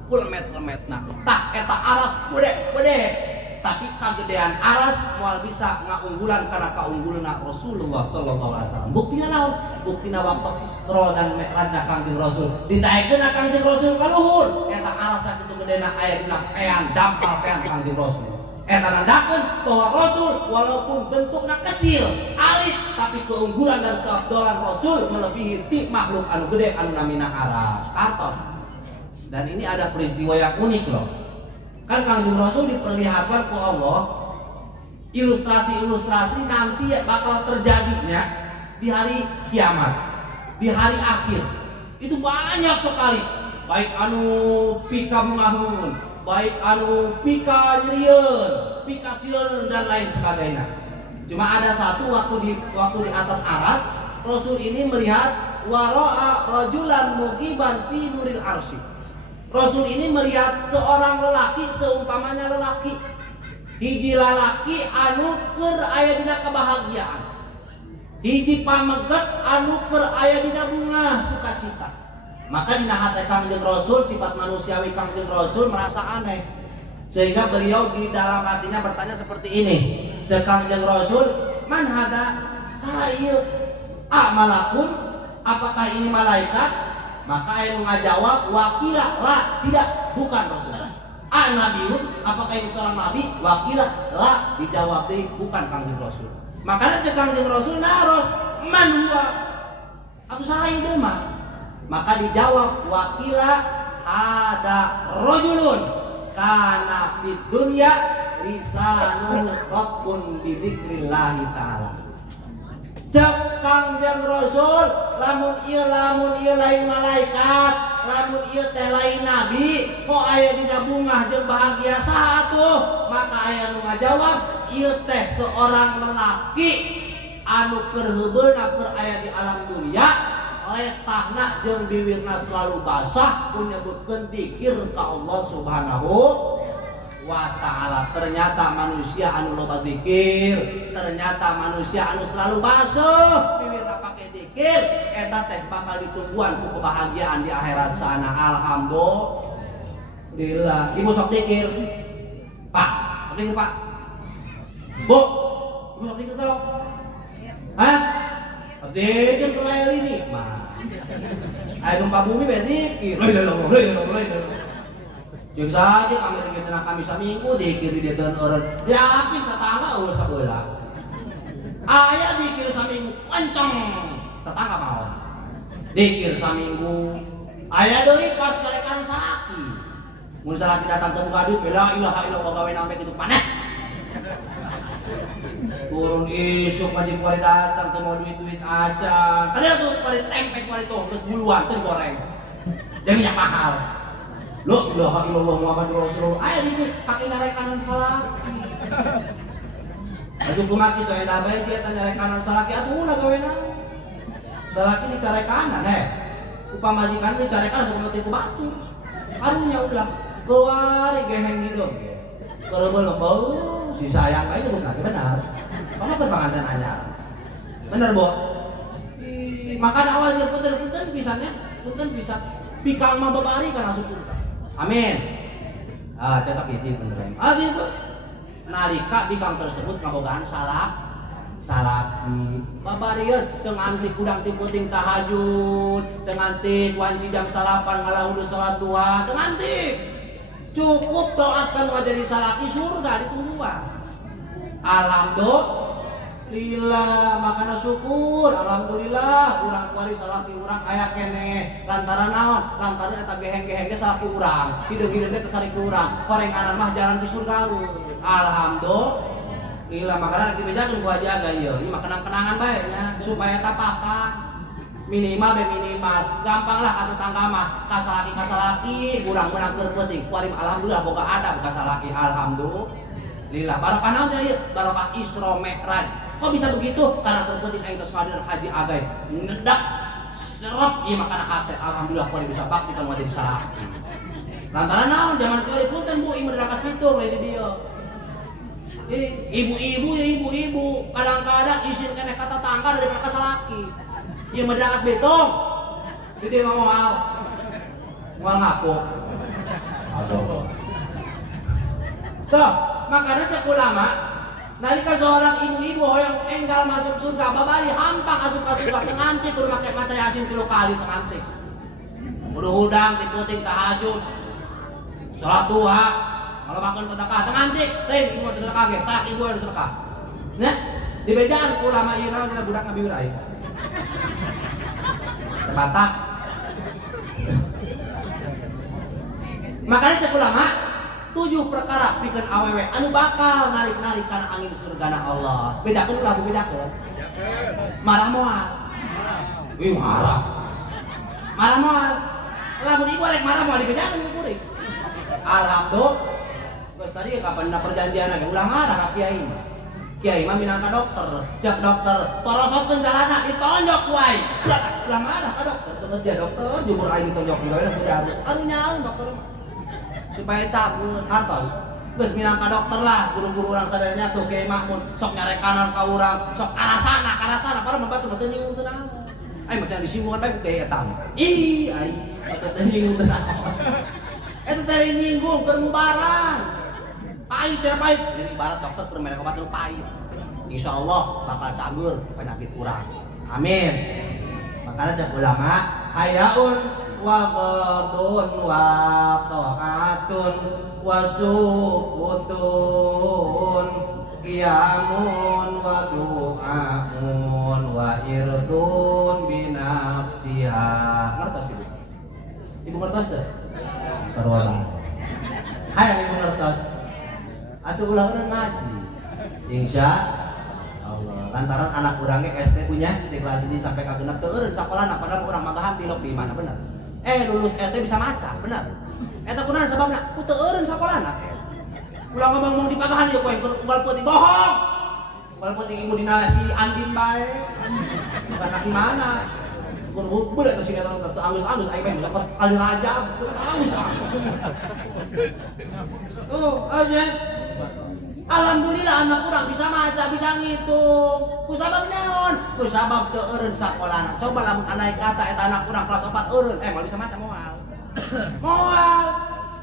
Kulmet-lemetna. Tah eta aras gede-gede. Tapi kagedean aras moal bisa ngaunggulan kana kaunggulna Rasulullah sallallahu alaihi wasallam. Buktina naon? Buktina waktu Isra dan Mi'rajna Kangjeng Rasul. Ditaekeun ka Kangjeng Rasul ka luhur. Eta aras sakitu gedena aya dina pean dampal pean Kangjeng Rasul. Eta nandakeun bahwa Rasul walaupun bentuknya kecil, alit, tapi keunggulan dan keabdalan Rasul melebihi ti makhluk anu gede anu namina aras. Kantos. Dan ini ada peristiwa yang unik loh. Kan Kangjeng Rasul diperlihatkan ke Allah ilustrasi-ilustrasi nanti bakal terjadinya di hari kiamat, di hari akhir. Itu banyak sekali. Baik anu pika bungahun, baik anu pika nyerieun, pika sieun dan lain sebagainya. Cuma ada satu waktu di atas aras, Rasul ini melihat wara'a rajulan muqiban fi nuril arsy. Rasul ini melihat seorang lelaki seumpamanya lelaki. Hiji lalaki anu keur aya dina kebahagiaan. Hiji pameget anu keur aya dina bunga sukacita. Maka dina hate Kangjeng Rasul sifat manusiawi Kangjeng Rasul merasa aneh. Sehingga beliau di dalam hatinya bertanya seperti ini. Cek Kangjeng Rasul, "Man hada?" "Saha ieu?" "Malakun?" "Apakah ini malaikat?" Maka yang ngajawab, "Wakila la," "Tidak, bukan Rasul." "Nabiun?" "Apakah ini seorang nabi?" "Wakila la," dijawab deui, "Bukan Kangjeng Rasul." Makanya cek Kangjeng Rasul naros, "Man huwa?" "Atuh saha ieu mah?" Maka dijawab, "Wakila ada rajulun kana fid dunya lisanun rabbun bi dzikrillah taala." Cek Kangjeng Rasul, lamun ieu lain malaikat, lamun ieu teh lain nabi, kok aya dina bungah jeung bahagia saha atuh? Maka aya nu ngajawab, ieu teh seorang lelaki anu keur heubeulna keur aya di alam dunia letahna jeung bibirna selalu basah ku nyebutkeun dzikir ka Allah Subhanahu wa ta'ala. Ternyata manusia anu loba dzikir, ternyata manusia anu selalu basuh bibirna pake dzikir eta teh bakal ditungguan ku kebahagiaan di akhirat sana. Alhamdulillah. Ibu sok dzikir. Pak, dzikir Pak. Bu, ibu sok dzikir tolong. Hah? Dzikir ku layar ini mah. Ayo gempa bumi bae dzikir. Jeung saja kami cenah kami saminggu dzikir di deun eureun. Yakin tetangga eueuh sabeula. Aya dzikir saminggu kenceng. Tetangga mau. Dzikir saminggu. Aya deui pas garekan salaki. Mun salaki datang teu buka duit, la ilaha illallah gawe nampe kitu paneh. Turun isuk wajib kuali datang teu mau duit-duit acan. Kadang tuh kuali tempe kuali tuh geus buluan teu goreng. Jadi minyak mahal. La ilaha illallah Muhammadur Rasulullah. Aya di pake ngarekanan salaki. Atuh kumaha kitu aya bae dia tanya ngarekanan salaki atuh ulah gawena. Salaki dicarekanan ku pamajikan dicarekan atuh mati ku batu. Karunya ulah keluar geheng hidup. Kerebeul bau si sayang bae nyebut lagi benar. Kamu berpanganten anyar. Bener, Bu. Makan awas ya punten-punten pisannya, punten pisan. Pikal mah babari kana asup surga. Amin. Ah, cocok itu bener. Asin, Bu. Nalika bikang tersebut ngabogaan salaki. Babarieun teu antik kudang ti puting tahajud, teu antik wanci jam 8 ngalahulu salat duha, teu antik. Cukup taatkan wajah di salaki surga ditungguan. Alhamdulillah, makana syukur. Alhamdulillah, urang kuari salaki urang aya keneh. Lantaran naon? Lantaran eta geheng-geheng ge salaki urang. Hideung-hideung teh salaki urang. Parenganan mah jalan di surga. Alhamdulillah, makana lagi bejakeun ku ajaga ieu. Ieu mah kenang-kenangan bae nya supaya tapakan. Minimal be minimal. Gampang lah ka tetangga mah. Ka salaki urang meunang keur penting. Kuari alhamdulillah boga adab ka salaki. Alhamdulillah, barokah naon teh ieu? Barokah Isra Mi'raj. Kok bisa begitu? Karena terpenting aing tos kader haji agay. Nedak serep ieu makana hate. Alhamdulillah kuari bisa bakti kan wajib salaki. Lantaran naon zaman kuari punten Bu ieu rakas pitur we di dieu. Ibu-ibu ya ibu-ibu, kadang-kadang isin keneh ka tetangga daripada ka salaki. Ieu mah rakas betong. Di dieu mah moal. Moal ngaku. Aduh. Tuh, makanya cek ulama nalika seorang ibu-ibu hoyong enggal masuk surga babari hampang asup ka surga teu nganti kudu make maca yasin 3 kali teu nganti. Kudu hudang ti puting tahajud. Salat duha, kalau makan sedekah teu nganti, teh ibu mah sedekah ge, sak ibu anu sedekah. Nya, di bejaan ulama ieu naon budak Nabi Ibrahim. Batak. Makanya cek ulama 7 perkara pikeun awewe anu bakal narik-narik kana angin surgana Allah. Bedakeun ulah bedakeun. Marah moal. Wih marah. Marah moal. Lamun ibu rek marah moal dibedakeun ku kuring. Alhamdulillah. Geus tadi kapan da perjanjian ge ulah marah ka kiai. Kiai mah minangka dokter, jak dokter, parosotkeun calana ditonjok wae. Ulah marah ka dokter, teu dia dokter, jumur aing ditonjok di daerah kudu anu nyaun dokter mah. Supaya cabut antos geus minangka dokter lah guru-guru urang sadarnya tuh Kiai Mahmud sok nyarekanan ka urang sok karasana padahal membantu teu nyinggung teu naon ai mah disinggungan bae ku Kiai eta ih ai teu nyinggung teu naon eta teh nyinggung keur mubaran pahit cara pahit jadi ibarat dokter keur mere obat nu pahit insyaallah bakal cabur penyakit urang amin makanya cek ulama hayaun wa qadun wa ta'atun wa sukutun qiyamun wa du'aun wa irdun binafsiha. Ngertos ibu? Ibu ngertos teh? Sarwana hayang ibu ngertos atuh ulah urang ngaji insya Allah lantaran anak urangnya SD punya di kelas ini sampai ka genep teu eureun sakolana padahal urang magahan tilok di mana bener lulus SD bisa maca bener eta kunaon sababna ku teu eureun sakolana ulah ngomong di pagahan ieu poe unggal peuting bohong Walaupun tinggi gue dinasi Andin baik, bukan di mana. Gue boleh ke sinetron tertentu, angus-angus, ayo main dapat kali raja, angus. Aja. Alhamdulillah anak kurang bisa maca, bisa ngitung. Kusabab naon? Kusabab teu eureun sakolana. Coba lamun anak kata eta anak kurang kelas 4 eureun, mau bisa maca moal. Moal.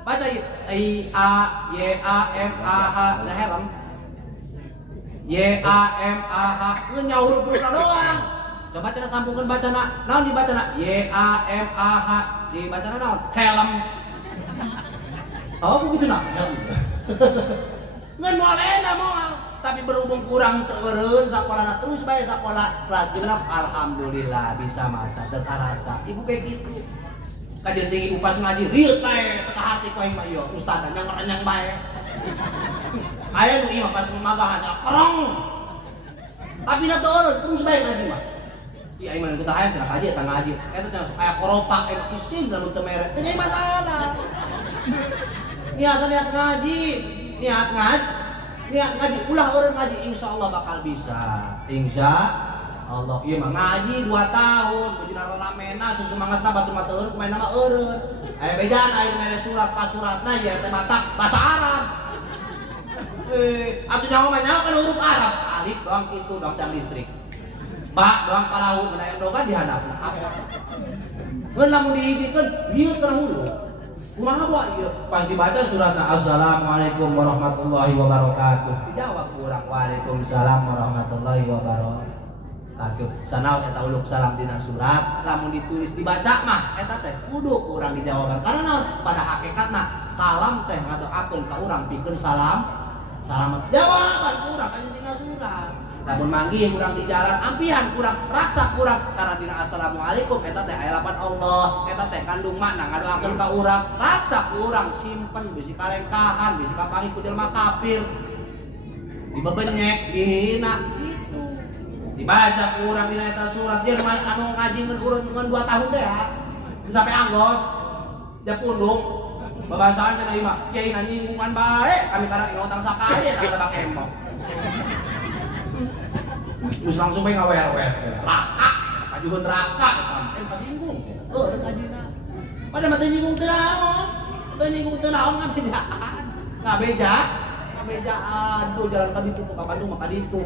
Baca ieu. I A Y A M A H, nah helm. Y A M A H, ngeun nya huruf-huruf doang. Coba cenah sambungkeun bacana. Naon dibacana? Y A M A H. Dibacana naon? Helm. Oh, begitu nah. Helm. Ngan moal enak moal, tapi berhubung kurang teureun sakolana terus bae sakola kelas genep alhamdulillah bisa maca teu karasa. Ibu kayak gitu. Kajian tinggi ibu pas ngaji rieuh bae teu ka hati ku aing mah ieu ustaz nyang bae. Aya nu ieu pas magah aja kereng. Tapi na teureun terus bae ngaji mah. Ieu aing mah kudu hayang cenah kaji eta ngaji. Eta cenah supaya koropak eta isin lamun teu mere. Teu jadi masalah. Niat ngaji. Niat ngaji, ulah orang ngaji, insya Allah bakal bisa. Insya Allah, iya mah ngaji 2 tahun, bujina ramena, susumangatna batu mata eureun, kumaha nama eureun. Aya bedana aya mere surat pas suratna ya teh Batak bahasa Arab. Atuh nyawa mah nyawa kana huruf Arab, alif doang kitu doang tiang listrik. Ba doang palaut dina endogan di hadapna. Mun lamun dihidikeun, ieu kana hulu. Kumaha wa ieu? Pas dibaca suratna Assalamualaikum warahmatullahi wabarakatuh. Dijawab kurang Waalaikumsalam warahmatullahi wabarakatuh. Sanaos eta uluk salam dina surat, lamun ditulis dibaca mah eta teh kudu kurang dijawaban. Karena naon? Pada hakikatna salam teh ngadoakeun ka urang pikeun salam. Salamat. Jawaban kurang ka dina surat. Lamun manggih kurang di jalan ampian kurang raksa kurang karena dina assalamualaikum eta teh aya lapan Allah eta teh kandung makna ngadoakeun ka urang raksa kurang simpen bisi karengkahan bisi kapangi ku jelema kafir dibebenyek dihina gitu dibaca kurang dina eta surat dia anu ngaji ngeun 2 tahun deh ya sampai anggos dia pundung babasaan cenah ieu mah kiai nyinggungan bae kami karang ngotang sakali eta kada bakembok. Terus langsung pengen ngawer-wer, raka, kajuan raka, pas singgung, ngajina. Pada mata nyinggung tenaon nggak beja, aduh jalan ka ditu ka Bandung maka ditu,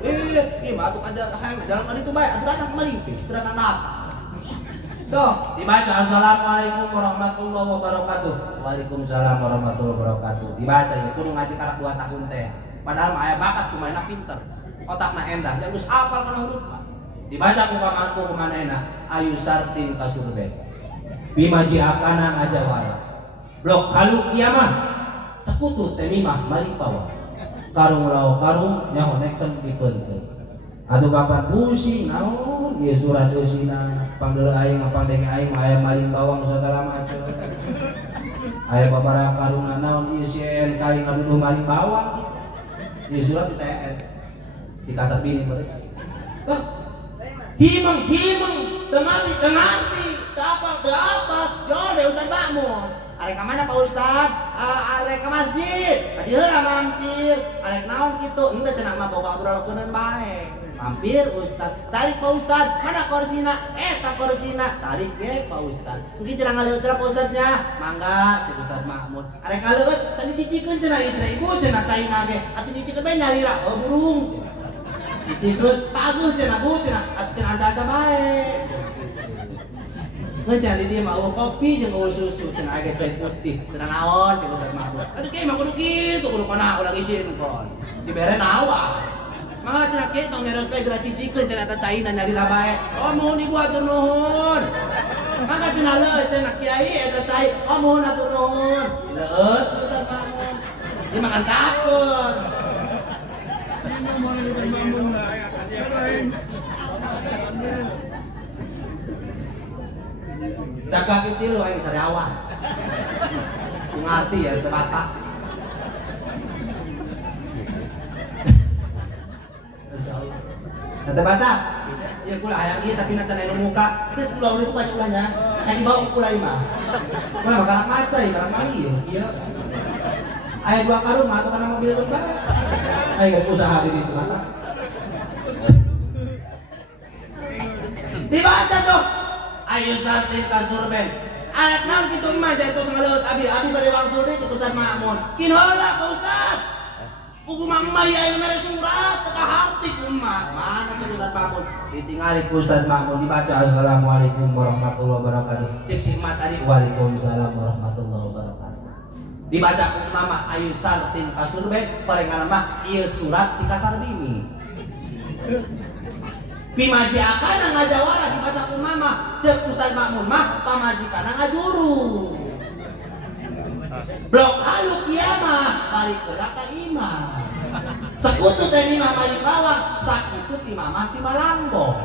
mah atuh ada hayang jalan ka ditu bae, atuh datang kemari, datang datang. Doh, dibaca Assalamualaikum warahmatullahi wabarakatuh. Waalaikumsalam warahmatullahi wabarakatuh. Dibaca ya, kudu ngaji karak 2 tahun teh. Padahal mah aya bakat kumaha pinter. Otakna endah, jangan terus apal kana huruf mah. Dibaca ku kamarku kumanehna, ayu sartin ka surbet. Bimaji akana ngajawara. Blok halu kiamah. Sekutu teh mimah balik bawa. Karung lauk karung nyahonekeun dipeunteuh. Atuh kapan pusing naon ieu surat usina pangdeuleu aing ngapangdenge aing aya maling bawang saudara macam. Aya babaraha karungna naon ieu sieun kaing ngaduduh maling bawang kitu. Ieu surat di TN. Di kasar bini mereka. Himang, tengarti, apa, yo deh Ustaz Makmun. Arek kemana Pak Ustaz? Arek ke masjid. Dia lah mampir. Arek naon gitu, ente cenah mah boga obrolkeun bae. Mampir Ustaz, cari Pak Ustaz, mana korsina? Eta korsina, cari ge Pak Ustaz. Mungkin cenah ngaleut Pak Ustaznya, mangga cek Ustaz Makmun. Arek ngaleut, tadi dicikeun cenah ibu cenah caina ge. Atuh dicikeun bae nyalira, burung. Dicikut, bagus cenah bu cenah, atuh cenah aca-aca bae. Ngecan di dia mau kopi jeung eueuh susu cenah age teh putih, cenah naon cek Ustaz Mahmud. Atuh kieu mah kudu kitu, kudu kana ulah isin kon. Dibere nawa. Mangga cenah kieu tong ngeros bae geura cicikeun cenah eta caina nyalira bae. Oh mohon ibu atur nuhun. Mangga cenah leuh cenah kiai eta cai, oh mohon atur nuhun. Leuh Ustaz Mahmud. Dia makan takun. Jaga kita lu aing sariawan. Ngerti ya terata. Masyaallah. Kata bata. Ya kula hayang ieu tapi na cenah muka. Terus kula urip banyak ulahnya. Kayak dibawa kula ieu mah. Kula bakal maca ieu karang mangi ieu. Ieu. Aya 2 karung atau kana mobil bae. Ayo usaha di ditu mata. Dibaca tuh. Ayo sartin kasurben. Anak naon kitu mah jantos ngaleut abi bade wangsul deui Ustaz Makmun. Kinola ka Ustaz. Kugu mama ya yang mere surat teka harti umat. Mana tuh Ustaz Makmun? Ditingali ku Ustaz Makmun dibaca assalamualaikum warahmatullahi wabarakatuh. Cek si mat tadi waalaikumsalam warahmatullahi wabarakatuh. Dibaca ku mama ayo sartin kasurben parengan mah ieu surat ti kasar bini. Pimaji akana ngajawara dibaca ku mama cek Ustaz Makmun mah pamajikana ngajuru. Blok halu kiamah balik heula ka imah. Sekutu teh imah balik bawang, sakitu ti mamah ti Malanggo.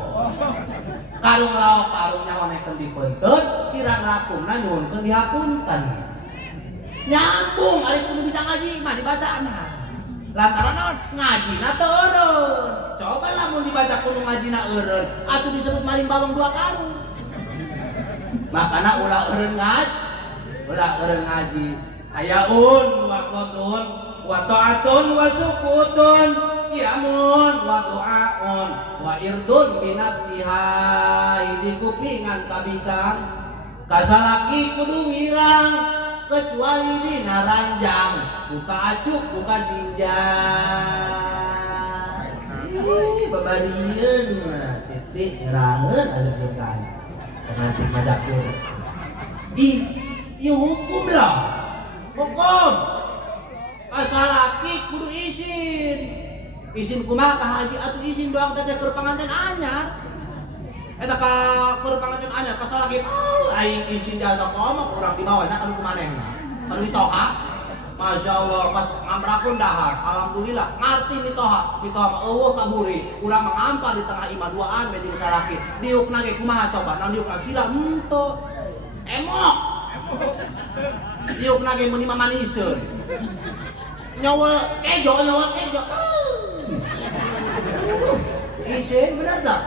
Karung laok karung nyahonekeun dipeunteut, kirang lakumna nyuhunkeun dihapunten. Nyambung ari kudu bisa ngaji mah dibacaana. Lantaran naon ngajina teu eureun. Coba lamun dibaca kudu ngajina eureun, atuh disebut maring bawang 2 karung. Makana ulah eureun ngaji. Ayaun wa qadun wa ta'atun wa sukutun iamun wa du'aun wa irdun binafsiha di kupingan kabikang kasalaki kudu ngirang kecuali dina ranjang buka acuk buka sinjang babadieun Siti ngerangeun asup kan nanti majakur ieu hukum lah hukum kasalaki kudu izin kumaha ka haji atuh izin doang teh keur panganten anyar eta ka keur panganten anyar kasalaki aing izin jasa komo urang dimawanya kanu kumanehna kanu ditoha Masya Allah pas ngamrakun dahar alhamdulillah ngarti ditoha mah eueuh kaburi urang mah ngampal di tengah imah duaan bedi salaki diukna ge kumaha coba naon diukna sila henteu emok diukna ge meuni mamaniseun nyawal kejo izin bener tak?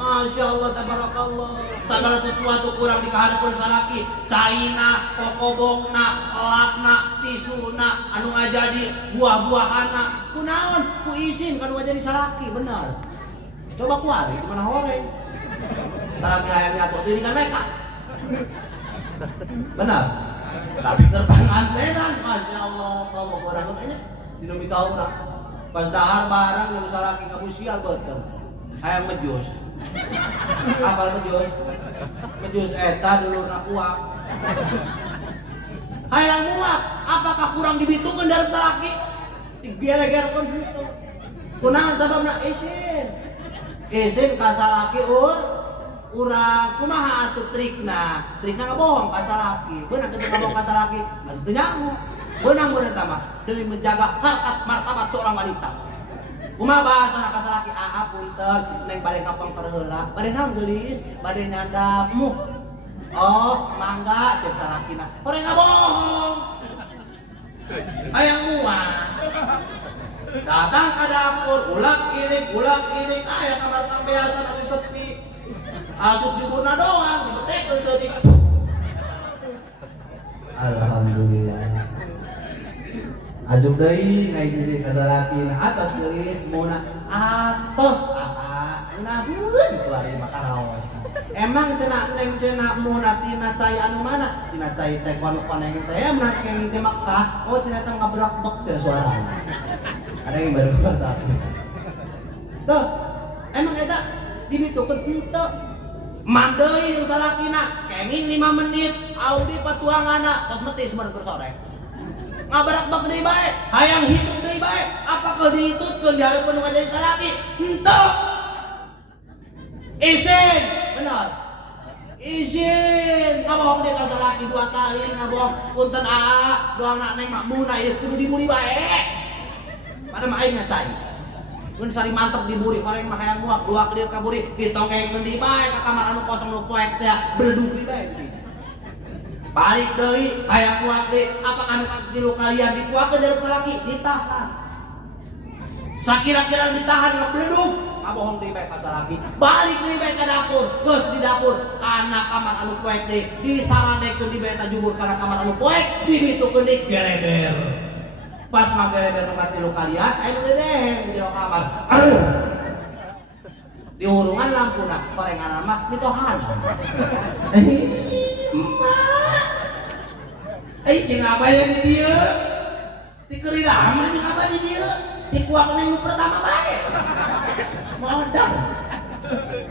Masya Allah tabarakallah segala sesuatu kurang dikaharapkeun salaki caina, kokobongna, elakna, tisuna anu ngajadi buah-buahana kunaon ku izin kanu ngajadi salaki bener coba kuari di mana horeng salaki hayang nyato teuing kan mereka bener tapi terpangantenan Masya Allah kalau orang aja dinu mita urang pas dahar barang yang salaki ngabusial beuteuh hayang mejus apal mejus eta dulurna kuak hayang muak apakah kurang dibitukeun dalam salaki digere-gerekeun kitu kunaon sababna izin ka salaki urang kumaha atuh trikna ngabohong ka salaki beunang kitu ngabohong ka salaki atuh teu nyangu beunang eta mah demi menjaga harkat martabat seorang wanita kumaha bahasa ka salaki punten neng bade kapangker heula bade naon geulis bade nyadap muh oh mangga cek salakina bade ngabohong hayang muah datang ka dapur ulak-irik aya kamar biasa anu sepi asup judulna doang dibetekeun seutik alhamdulillah asup deui ngai diri ka salakina atos geulis muna atos naheun kuari makaraos emang cenah neng cenah muna tina cai anu mana tina cai teh anu paneng teh emang kenging teh Makkah oh cenah teh ngabrak-brak teh suara ada yang baru bahasa tuh emang eta dibitukeun henteu mandei yang salakina kenging 5 menit audi patuangana tos meti sebentar sore ngabarak-bak deui bae hayang hitut deui bae apakah dihitutkeun dihareupeun nu ngajadi salaki henteu izin benar izin ngabohong deui ka salaki 2 kali ngabohong punten doangna neng Makmunah ieu kudu diburi bae pada mah aing ngacai mun sari mantep diburi koreng mah hayang muak 2 kelir kaburi ditongengkeun di bae ka kamar anu kosong nu poek teh beledug di bae balik deui hayang muak deui apa anu tilu kalian dipuakeun dari salaki ditahan sakira-kira ditahan ngebledug ngabohong deui bae ka salaki balik deui bae ka dapur geus di dapur kana kamar anu poek deui disaranekeun di bae ta jubur kana kamar anu poek dibitukeun deui gereber pas ngagere nu katilu kalian aing dedeh di jero kamar Di urungan lampu nak parengan mah mitohan. Emak. Jeung apa ya di dieu? Ti keuri lama jeung apa di dieu? Ti kuak minggu pertama bae. Modal.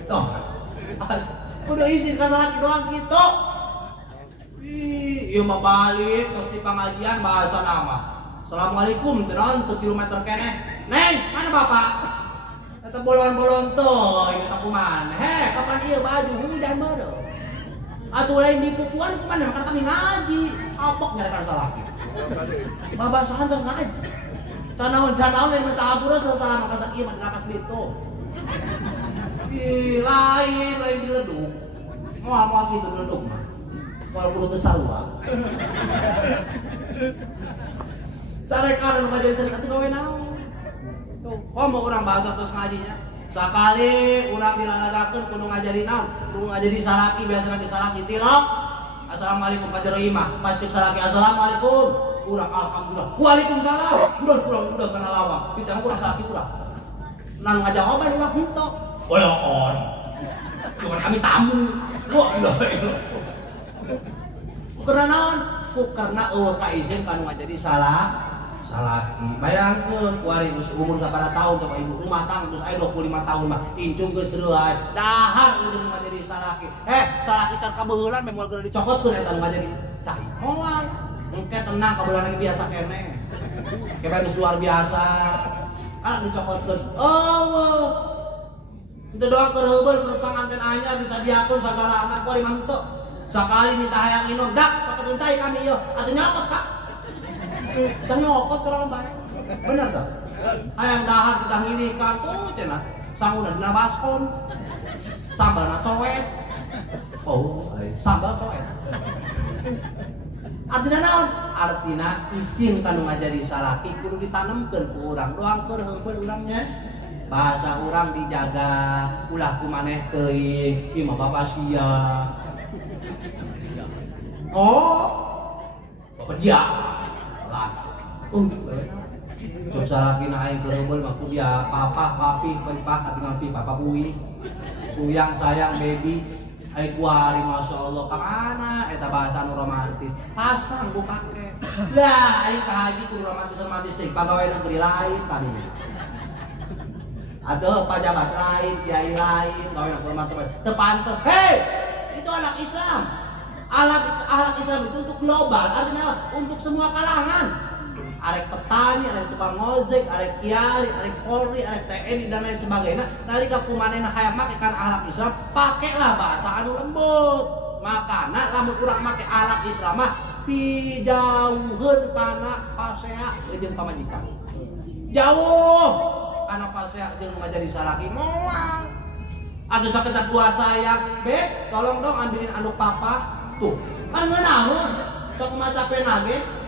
Toh. Udah izin ka laki doang kitu. Ieu mah balik terus di pengajian bahasa nama. Assalamualaikum tenan 3 kilometer keneh. Neng, mana bapak? Eta bolon-bolon tuh, ini tak kuman. Heh, kapan ieu baju hujan baru? Atuh lain di pupuan kuman makan kami ngaji. Apok nyarekan salaki. Babasahan teh ngaji. Canaon-canaon yang minta ampura salah maka sakieu mah dinakas bitu. Ih, lain dileduk. Moal kitu dileduk mah. Kalau kudu teu sarua. Carekan nu ngajarin carekan teh gawe naon? Oh mau orang bahasa terus ngajinya sekali orang dilalagakeun kudu ngajari naon kudu ngajari salaki biasa ngajari salaki tilak assalamualaikum pajarima pas cek salaki assalamualaikum urang alhamdulillah waalaikumsalam udah kana lawang kita urang salaki urang nan ngajawaban urang henteu on cuma kami tamu wah ilah karena naon karena eueuh ka izin kanu ngajari salaki bayangkeun kuari umur sabaraha tahun coba ibu rumah tangga terus aya 25 tahun mah incung geus reueuy dahar ieu mah jadi salaki salaki can kabeulan memang geura dicokotkeun eta nu jadi cai moal engke tenang kabeulan lagi biasa keneh geus luar biasa dicokotkeun itu doang kereubeul keur panganten anyar bisa diatur sagala anak kuari mah henteu sakali minta hayang inung dak pakeun cai kami ieu atuh nyokot Kak. Dah nyokot orang baik, bener tak? Ayam dahar kita ngirikan tuh cina, sangunan dina baskom, sambalna coet, sambal coet. Artina naon? Artina izin kanu ngajari salaki kudu ditanamkeun ku urang doang keur heupeul urangnya. Bahasa urang dijaga, ulah kumaneh teuing, ieu mah bapak sia. Bapak dia. Cuk salaki na aing kereumbeul mah ku dia papa papi papa ati ngampi papa bui suyang sayang baby ai kuari masyaallah ka mana eta bahasa nu romantis pasang bu kake lah aing ka haji kudu romantis teh pagawe negeri lain tadi aduh pejabat lain kiai lain gawe romantis teu pantes hei itu anak Islam ahlak Islam itu untuk global artinya untuk semua kalangan arek petani, arek tukang ngojek, arek kiai, arek polri, arek TNI dan lain sebagainya. Nalika kumanehna hayang make kan ahlak Islam, pakailah bahasa anu lembut. Makana lamun urang make ahlak Islam mah dijauheun kana pasea jeung pamajikan. Jauh kana pasea jeung ngajari salaki moal. Atuh sakecat buah sayang, "Beb, tolong dong ambilin anduk papa." Tuh, kan ngeunaheun. Sok macapeun ge.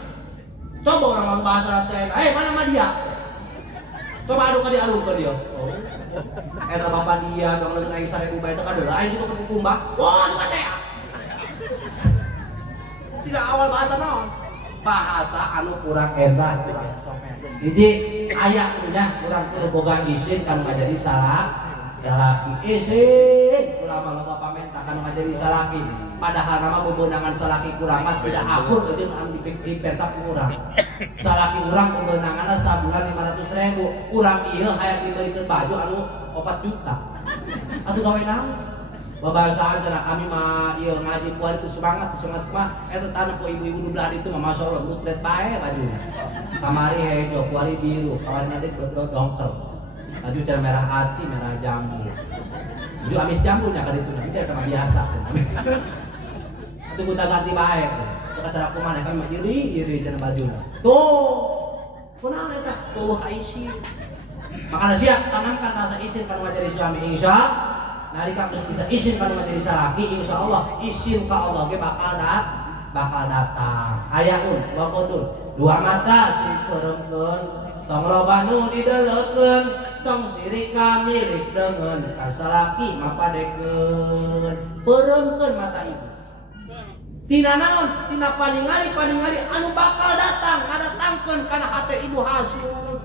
Coba orang bahasa teh, mana mah dia? Coba aduk ka dia. Eta bapak dia, dong leun aing 1000 bae teh kadeula aing gitu ke kumbah. Wah, itu saya. Tidak awal bahasa naon? Bahasa anu kurang endah. Hiji aya nya urang kudu boga izin kanu ngajari salaki. Izin urang mah bapak menta kanu ngajari salaki. Padahal nama bebenangan salaki kurang mah tidak akur jeung anu dipentak kurang. Salaki urang bebenanganna sabulan 500.000. Urang ieu hayang dibelikeun baju anu 4 juta. Atuh gawe naon? Babasaan cenah kami mah ieu ngaji kuari teu semangat mah eta tanah ku ibu-ibu nu belah ditu mah masyaallah butret bae bajuna. Kamari hejo kuari biru, kawarna deuk dongker. Baju cenah merah hati, merah jambu. Jadi amis jambu nya ka ditu nya teh mah biasa. Itu kita ganti baik, itu cara kumaneh kan iri cenah bajuna. Tuh, kunaon eta? Tuh ka isi. Makanya siap tanamkan rasa izin kanu ngajari suami insya. Nalika geus bisa izin kanu ngajari salaki insyaallah izin ka Allah ge bakal datang. Ayaun wakodun dua mata simpeureukeun tong loba nu dideleukeun tong sirik kamirik deungeun ka salaki mapadekeun peureumkeun mata ibu. Tina naon? Tina paningali anu bakal datang ngadatangkeun kana hate ibu hasud,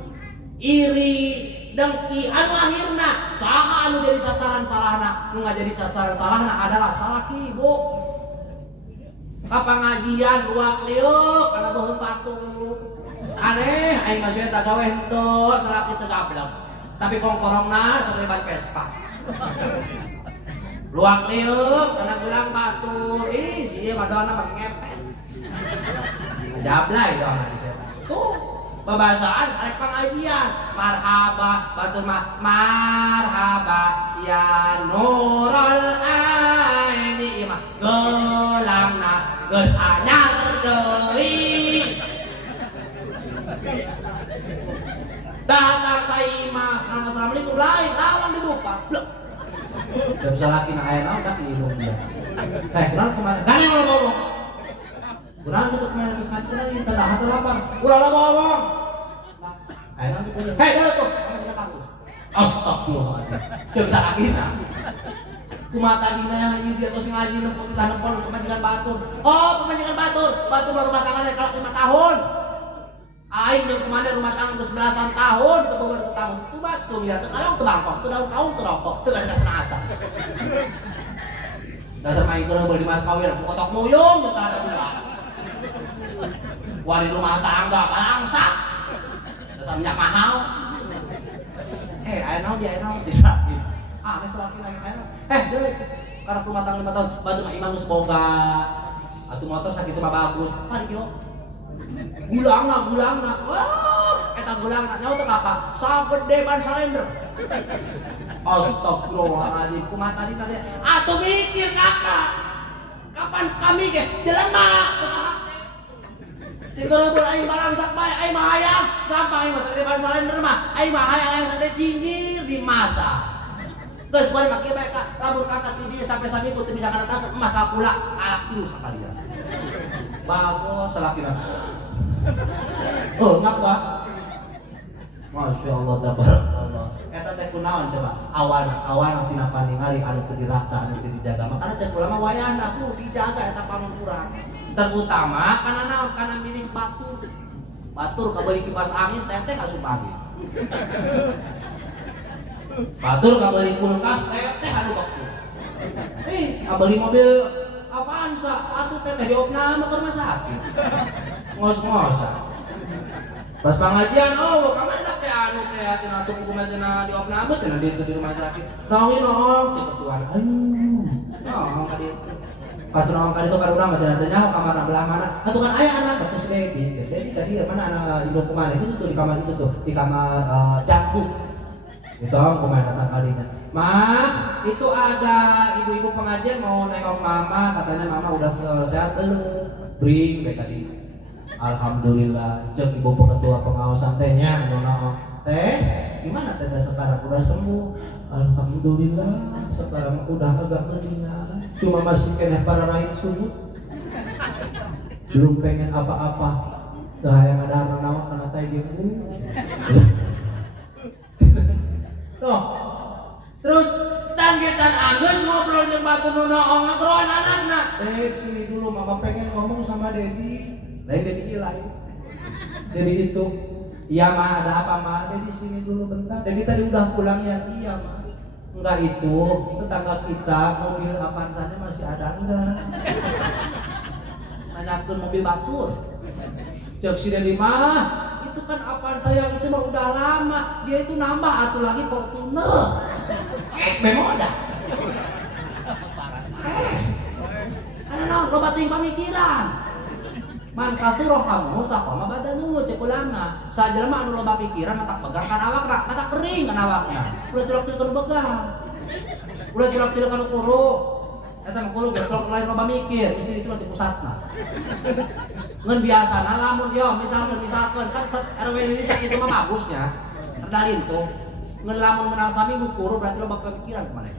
iri, dengki anu akhirna saha anu jadi sasaran salahna. Nu jadi sasaran salahna adalah salah kibo. Kapangajian luak liuk kana beuheung batur. Aneh aing mah eta gawe henteu salaki teu gablek. Tapi kongkorongna sabari ban Vespa. Luak liuk kana gelang batur. Ih si ieu madonna mah ngepet. Jablay dong di sana. Tuh babasaan arek pengajian. Marhaba batur mah marhaba ya nurul aini ieu mah gelangna geus anyar deui. Datang ka imah, assalamualaikum lain lawan dibuka. Blek. Gak bisa laki nak aya naon dak ilung dia. Kurang kemana? Gane ngomong. Kurang tutup kemana geus ngaji kurang ieu teh hate lapar. Kurang ngomong. Aya naon dipunya. Dah tuh, kamu juga takut. Astagfirullahaladzim. Ceuk salakina. Kumaha tadina ieu dia tos ngaji nepot kita nepon pemajikan batur. Oh, pemajikan batur. Batur baru rumah tangga kalau 5 tahun. Aing jeung kumaha rumah tangga geus belasan tahun teu bawa 1 tahun. Tu batur ya teu kalong teu bangkok, teu daun kaung teu rokok, teu kasana acak. Dasar main keur beul di mas kawin aku kotok muyung teu ada bulan. Wari rumah tangga balangsak. Dasar minyak mahal. Aya naon dia aya naon disakit. Geus laki lagi aya naon. Deui karena rumah tangga 5 tahun batur mah imah geus boga. Atuh motor sakitu mah bagus. Pari yo. Gulangna. Wah, eta gulangna nyaho teh kakak. Sagede ban salender. Astagfirullahaladzim. Kumaha tadi tadi? Atuh mikir kakak. Kapan kami ge jelema boga hate. Tinggal aing balangsak bae, aing mah hayang. Gampang aing mah sagede ban salender mah. Aing mah hayang aing sagede cingir di masa. Geus bari make bae ka lamun kakak ti dieu sampai saminggu teu bisa kadatang emas kakula akiu sakalian. Bagus salakina. Oh, ngapa? Masya Allah, tabarakallah. Eta teh kunaon coba? Awana tina paningali anu teu diraksa, anu teu dijaga. Makana cek ulama wayahna ku dijaga eta pangukuran. Terutama kana naon? Kana milik batur. Batur kabeuli kipas angin teteh asup angin. Batur kabeuli kulkas teteh anu beku. Kabeuli mobil Avanza, atuh teteh diopna mah keur rumah sakit. Ngos-ngosan. Pas pengajian, oh, kamana teh anu teh tina atuh kumaha cenah diopna mah cenah di rumah sakit. Nong cek ketuan. Nong ka dieu. Pas nong ka dieu ka urang mah cenah teh nyaho kamar belah mana. Atuh kan aya anak atuh si Dedi. Dedi tadi mana anak induk kumaha itu tuh di kamar itu tuh, di kamar jangkung. Itu kumaha datang kalinya. Ma, itu ada ibu-ibu pengajian mau nengok mama, katanya mama udah sehat belum? Bring kayak tadi. Alhamdulillah, cek ibu ketua pengawasan tehnya, nona teh, gimana teh sekarang udah sembuh? Alhamdulillah, sekarang udah agak mendingan. Cuma masih kena para raih subuh. Belum pengen apa-apa. Dah yang ada naon kana teh gitu. Tuh. Terus tanggetan anggeus ngobrol jeung batur nu naon ngagroan anakna. Sini dulu mama pengen ngomong sama Dedi. Lain Dedi lain. Dedi itu. Iya mah ada apa mah? Dedi sini dulu bentar. Dedi tadi udah pulang ya? Iya mah. Enggak itu, tetangga kita mobil Avanza-nya masih ada enggak? Nanyakeun mobil batur. Cek si Dedi mah, itu kan Avanza yang itu mah udah lama. Dia itu nambah atuh lagi Fortuner. Memang ada. Karena naon loba teuing pamikiran. Man katuroh kamu sakomo badanu cek ulama. Sajelema anu loba pikiran mata pegang kan awakna, mata kering kan awakna. Ulah culak-culak begang. Ulah culak-culak anu kuru. Eta mah kuru goblok lain loba mikir, istri itu di pusatna. Ngan biasana lamun yo misalkeun kan RW ini sakitu mah bagusnya. Terdalin tuh. Ngan lamun menang saminggu kuru berarti loba pikiran kemana.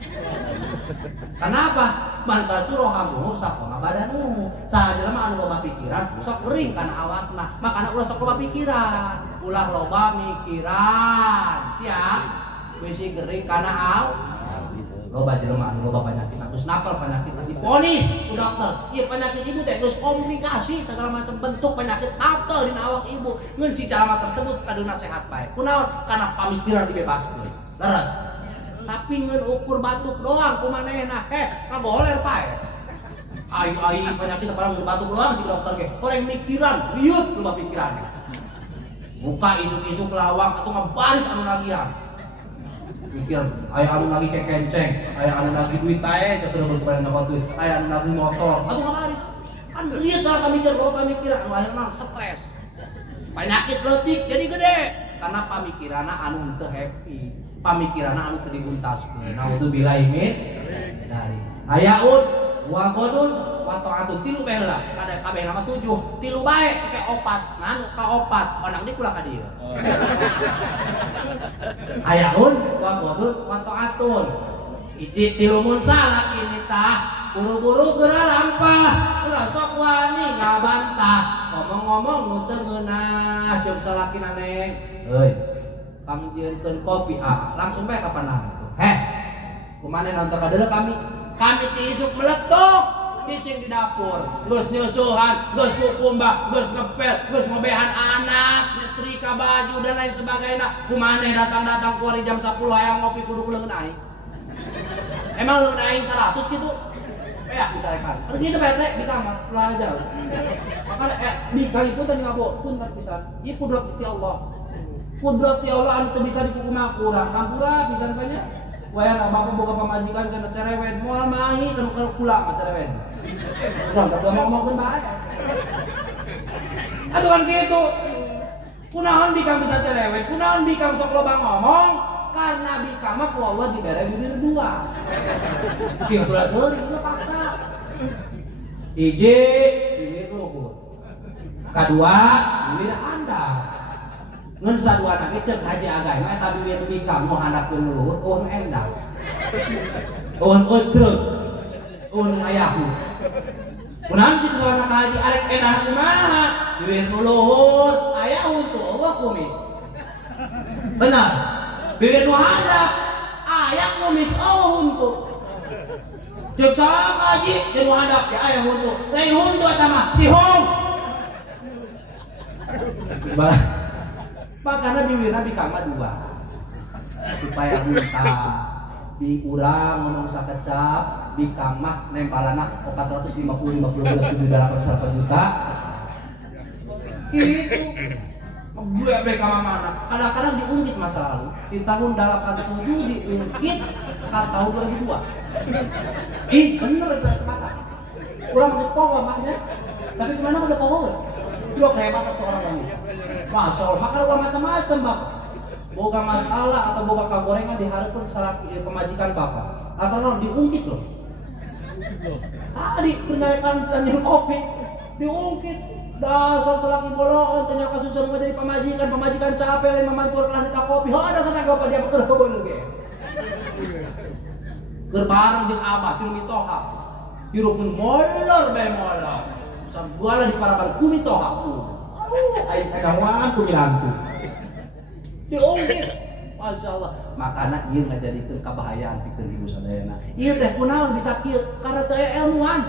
Kenapa? Man basuroh kamu sakomo badanu. Sajelema anu loba pikiran sok kering kana awakna. Makana ulah sok loba pikiran. Ulah loba mikiran. Siap? Bisi gering kana loba jelema anu loba penyakit aku terus napal penyakit lagi ponis ku dokter iya penyakit ibu teh terus komplikasi segala macam bentuk penyakit apel di awak ibu ngeun si jalma tersebut kaduna sehat bae kunaon karena pamikiran dibebaskeun leres tapi ngeun ukur batuk doang kumanehna kagoler pae ai penyakit apa ngeun batuk doang si dokter ge orang mikiran riut loba pikiranna buka isuk-isuk lawang atau ngabaris anu lagian mikir aya anu lagi kekenceng aya anu lagi duit bae teu bener kepada nyokot duit aya anu lagi motor atuh ngabaris kan lieu tara pamikir bawa pamikiran anu akhirna stres penyakit leutik jadi gede karena pamikiranna anu teu happy pamikiranna anu teu dibuntaskeun naudzubillahi min dari aya wa qadun wa ta'atun tilu bae heula kada kabeh nama 7 tilu bae pake opat nganu ka opat onang di kula ka dieu ayaun wa qadun wa ta'atun hiji tilu mun salah ini tah buru-buru geura lampah geura sok wani ngabantah ngomong-ngomong nu teu meunah jeung salakina neng euy pangjieunkeun kopi langsung bae ka panang kumaneh nonton kadeuleu kami ti isuk meletuk cicing di dapur geus nyusuhan geus kukumbah geus ngepel geus ngobehan anak nyetrika baju dan lain sebagainya kumaneh datang-datang kuari jam 10 hayang ngopi kudu leungeun aing emang leungeun aing 100 gitu ya kita rekan harus gitu PT di kamar belajar makanya bika itu tadi ngabo punten pisan ieu kudrat ti Allah anu teu bisa dikukumaha kurang kampura pisan banyak wayang bapak boga pamajikan kana cerewet moal mahi kana kula cerewet. Urang tak ngomong-ngomong bae. Atuh kan kitu. Kunaon bikang bisa cerewet, kunaon bikang sok loba ngomong karena bikang mah ku Allah dibere bibir dua. Kieu tulah seuri udah paksa. Hiji bibir luhur. Kadua bibir handap. Ngeun saduana ge ceuk haji agay mah eta bibir bikang mau handapkeun luhur un endang. Un utruk. Un ayahu. Kunaon kitu sawana ka haji arek endah kumaha? Bibir luhur ayahu tuh Allah kumis. Benar. Bibir nu handap aya kumis Allah huntu. Ceuk saha ka haji jeung nu handap ge aya huntu. Lain huntu eta mah sihong. Makanya bibirna bikama dua supaya minta di urang ngomong sakecap bikama nempalana 450 50 8 juta gitu gue beka mana kadang-kadang diungkit masa lalu di tahun 87 diungkit ke tahun 2002 bener itu kata kurang sekolah maknya tapi kemana udah power dua kehebatan seorang wanita Masya Allah, maka luar macam-macam bang boga masalah atau boga kagorengan diharapkan salah pemajikan bapak atau non diungkit loh tadi pernyataan tanya kopi diungkit dasar salaki bolong tanya kasus dari pemajikan capek lain memantuar kelah nita kopi ada sana gak dia bekerja bolong ge gerbareng jeung abah tiru mitoha tiru pun molor bae molor sabuala di paraban kumitoha aing kawan kumirantu diungkit Masya Allah makanya ieu ngajadikeun kabahayaan pikeun ibu sadayana ieu teh kunaon bisa kieu karena teu aya ilmuwan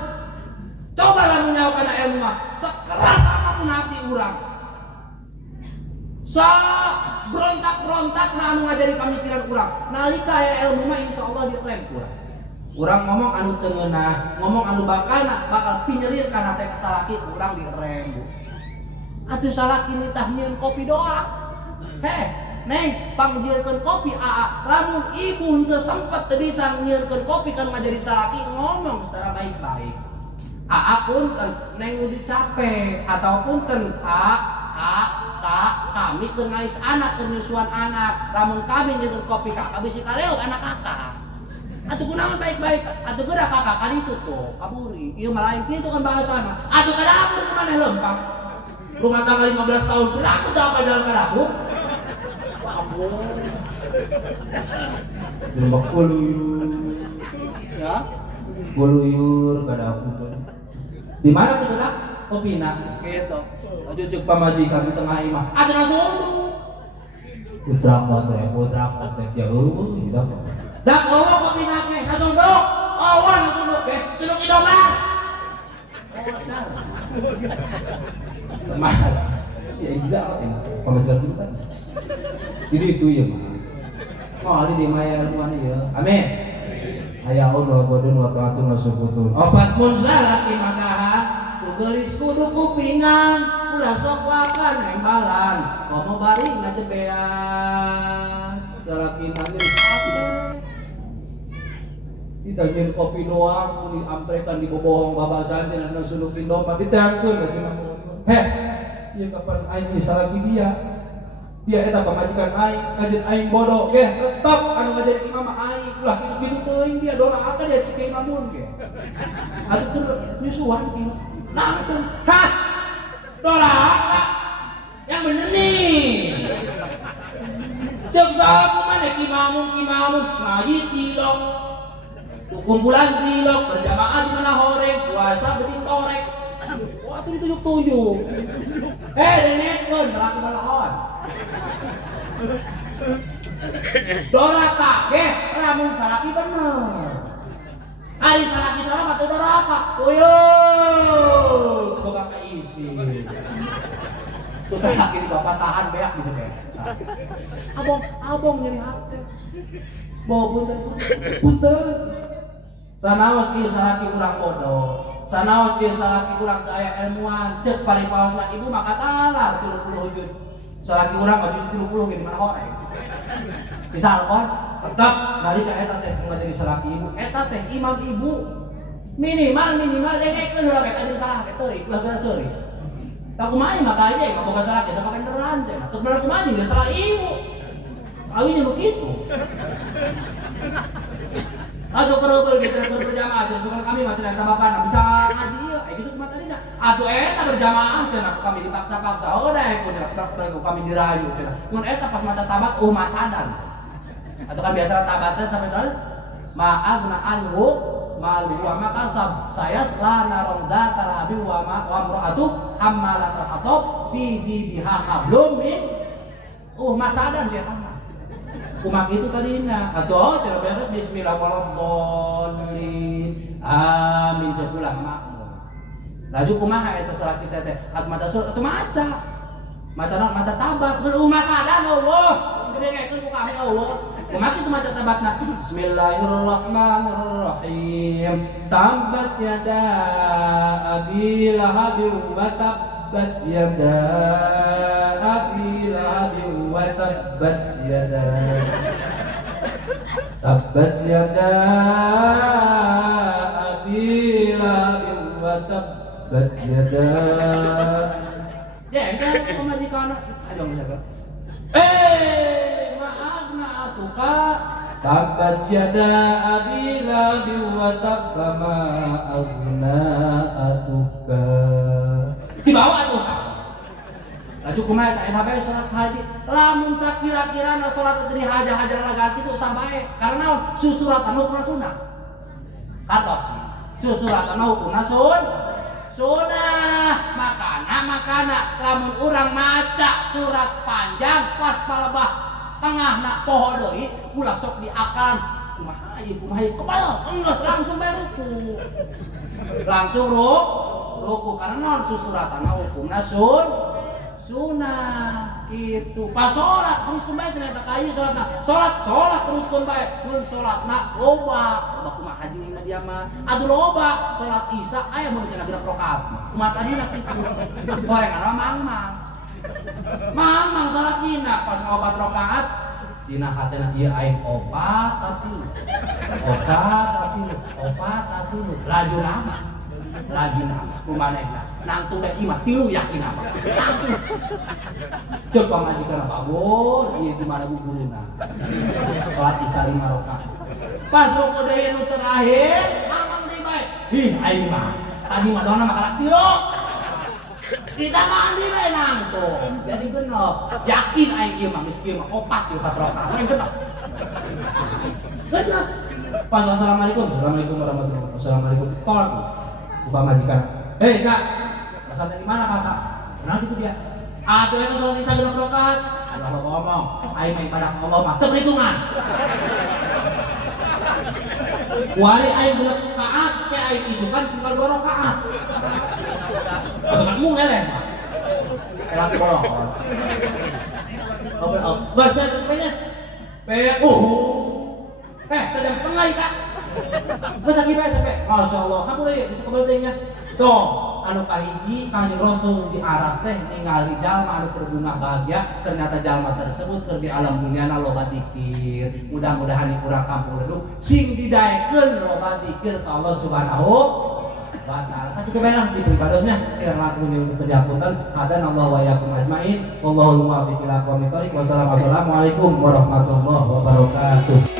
coba lamun nyawa kana ilmu mah sekeras apapun hati urang berontak-berontak na anu ngajari pamikiran urang nalika aya ilmu mah insyaallah direm urang ngomong anu teu ngeunah ngomong anu bakal pinyerir kana teh kasalaki urang direm atuh salaki nitah nyieun kopi doang neng pangjieunkeun kopi lamun ibu henteu sempet teu bisa nyieunkeun kopi kan ngajari salaki ngomong secara baik-baik punten neng udah capek atau punten kami keur ngais anak keur nyusuan anak lamun kami nyieunkeun kopi kakak bisi kaleo anak kakak atuh kunaon baik-baik atuh geura kakak kan itu tuh kaburi ieu mah lain kitu kan bahasana atuh ka dapur kumaneh lempang rumah tangga 15 tahun aku tak apa jalan ke dapur lembak kuluyur ya kuluyur ke dapur di mana kita dak kopina gitu aja cek pamajikan di tengah imah ada langsung putra potre jauh gitu dak bawa kopina ke langsung dok awan sunuk ke sunuk Indomar. Mahal. Ya gila apa yang masuk pemajikan itu kan. Jadi itu ya mah. Oh, di maya ilmuwan ya. Amin. Ayaun wa bodun wa taatun wa subutun. Obat mun salaki makaha kugelis kudu kupingan ulah sok wakan embalan komo bari ngacebean salaki mandir ate ditanjeun kopi doang di amprekan di bobohong babasan cenah sulukin domba ditangkeun ka cenah heh ieu kapan aing salaki dia eta pamajikan aing kajeun aing bodoh ge tetep anu ngajarin imam aing ulah kitu teuing dia dorakan dia cik imamun ge atuh teu nyusuhan kieu nah itu hah doraka yang bener nih cek sapu mana kimamun ngaji tilok kumpulan tilok berjamaah di mana horeng puasa beting torek wah itu ditunjuk-tunjuk denekun laki balakon doraka lamun salaki bener ari salaki salam atau doraka tuyul itu boga keisi terus salaki di bapak tahan beak gitu kayak abong nyeri hati bawa punten sanaos ieu salaki urang bodoh sanaos ieu salaki urang teu aya ilmuwan ceuk paripaosna ibu maka talar 30 hujud salaki urang mah 30 ge di mana horeng misalkan tetap dari ka eta teh ngajari salaki ibu eta teh imam ibu minimal dengekeun heula bae kajeun salah teh teuing ulah geus seuri tak kumaha maka aja mah boga salaki teh kapenteran teh teu bener kumaha geus salah ibu awinya begitu aduh kerobol gitu berjamaah jadi sukan kami macam eta bapak bisa ngaji ieu gitu cuma tadi nah atuh eta berjamaah cenah kami dipaksa-paksa oh dah aku cenah kami dirayu cenah mun eta pas maca tabat masadan atau kan biasa tabatnya sampai terus ma'agna anhu malu wa makasab saya la naronda tarabi wa ma'amra'atu hammalat al-hatab fi jibiha hablum min masadan saya tahu kumak itu tadinya atau cara beres bismillahirrahmanirrahim amin cepulah makmur laju kumaha eta salaki teh at mata surat atuh maca tabat masadan Allah gede kayak ku kami Allah kumak itu maca tabatna bismillahirrahmanirrahim tabat yada abi lahabin wa tabbat yada abi lahabin wa tabbat yada tabbat yada abi lahabin wa tabbat yada ya kan pemajikan ayo menjaga maafna atuka tabbat yada abi lahabin wa tabba ma aghna atuka dibawa tuh laju kumaha tak enak bae salat haji lamun sakira-kira salat dari haja-hajar laganti itu sampai karena susuratan hukumna sunnah katos susuratan hukumna sunnah makana lamun urang maca surat panjang pas palebah tengah nak poho deui ulah sok diakan kumaha ieu kebal enggeus langsung bae ruku langsung ruku karena susuratan hukumna sunnah itu pas sholat terus kembali ternyata kayu sholat terus kembali mun sholatna loba kumaha haji lima dia mah atuh loba sholat isya aya mun cenah gerak rakaat kumaha tadina kitu gorengan mamang sholat dina pas ngobat rakaat dina hatena ieu aing opat atuh laju nama kumanehna nang tuh imah tilu yakin apa nang cek pamajikan apa bos ieu di mana guguruna salat isya 5 rakaat pas rukuk deui nu terakhir mamang deui bae aing mah tadi mah doana makarak tilu kita mandi bae nang tuh jadi genep yakin aing ieu mah geus kieu mah 4 rakaat aing genep pas assalamualaikum warahmatullahi wabarakatuh assalamualaikum tolong buka majikan kak pesantren di mana kakak kenapa itu dia atuh eta salat isya 6 rakaat aduh ngomong aing mah ibadah Allah mah teu perhitungan Wali aing bener kaat kayak aing isukan tinggal 2 rakaat. Kamu ngeleh. Elat bolong. Baca pennya. Sejam setengah ya kak. Masa kita sampai, masya Allah, kamu deh bisa kebetulannya. Tuh, anu kahiji kanjeng Rasul di aras teh ningali jalma anu berbunga bahagia, ternyata jalma tersebut keur di alam dunia loba dikir. Mudah-mudahan di kurang kampung leduk sing didaekeun loba dikir ka Allah Subhanahu wa ta'ala. Sakit kebenah di pribadosnya keur laku untuk penjaputan hadan Allah wa yakum ajmain. Wallahul muwaffiq ila aqwamit thoriq. Wassalamualaikum warahmatullahi wabarakatuh.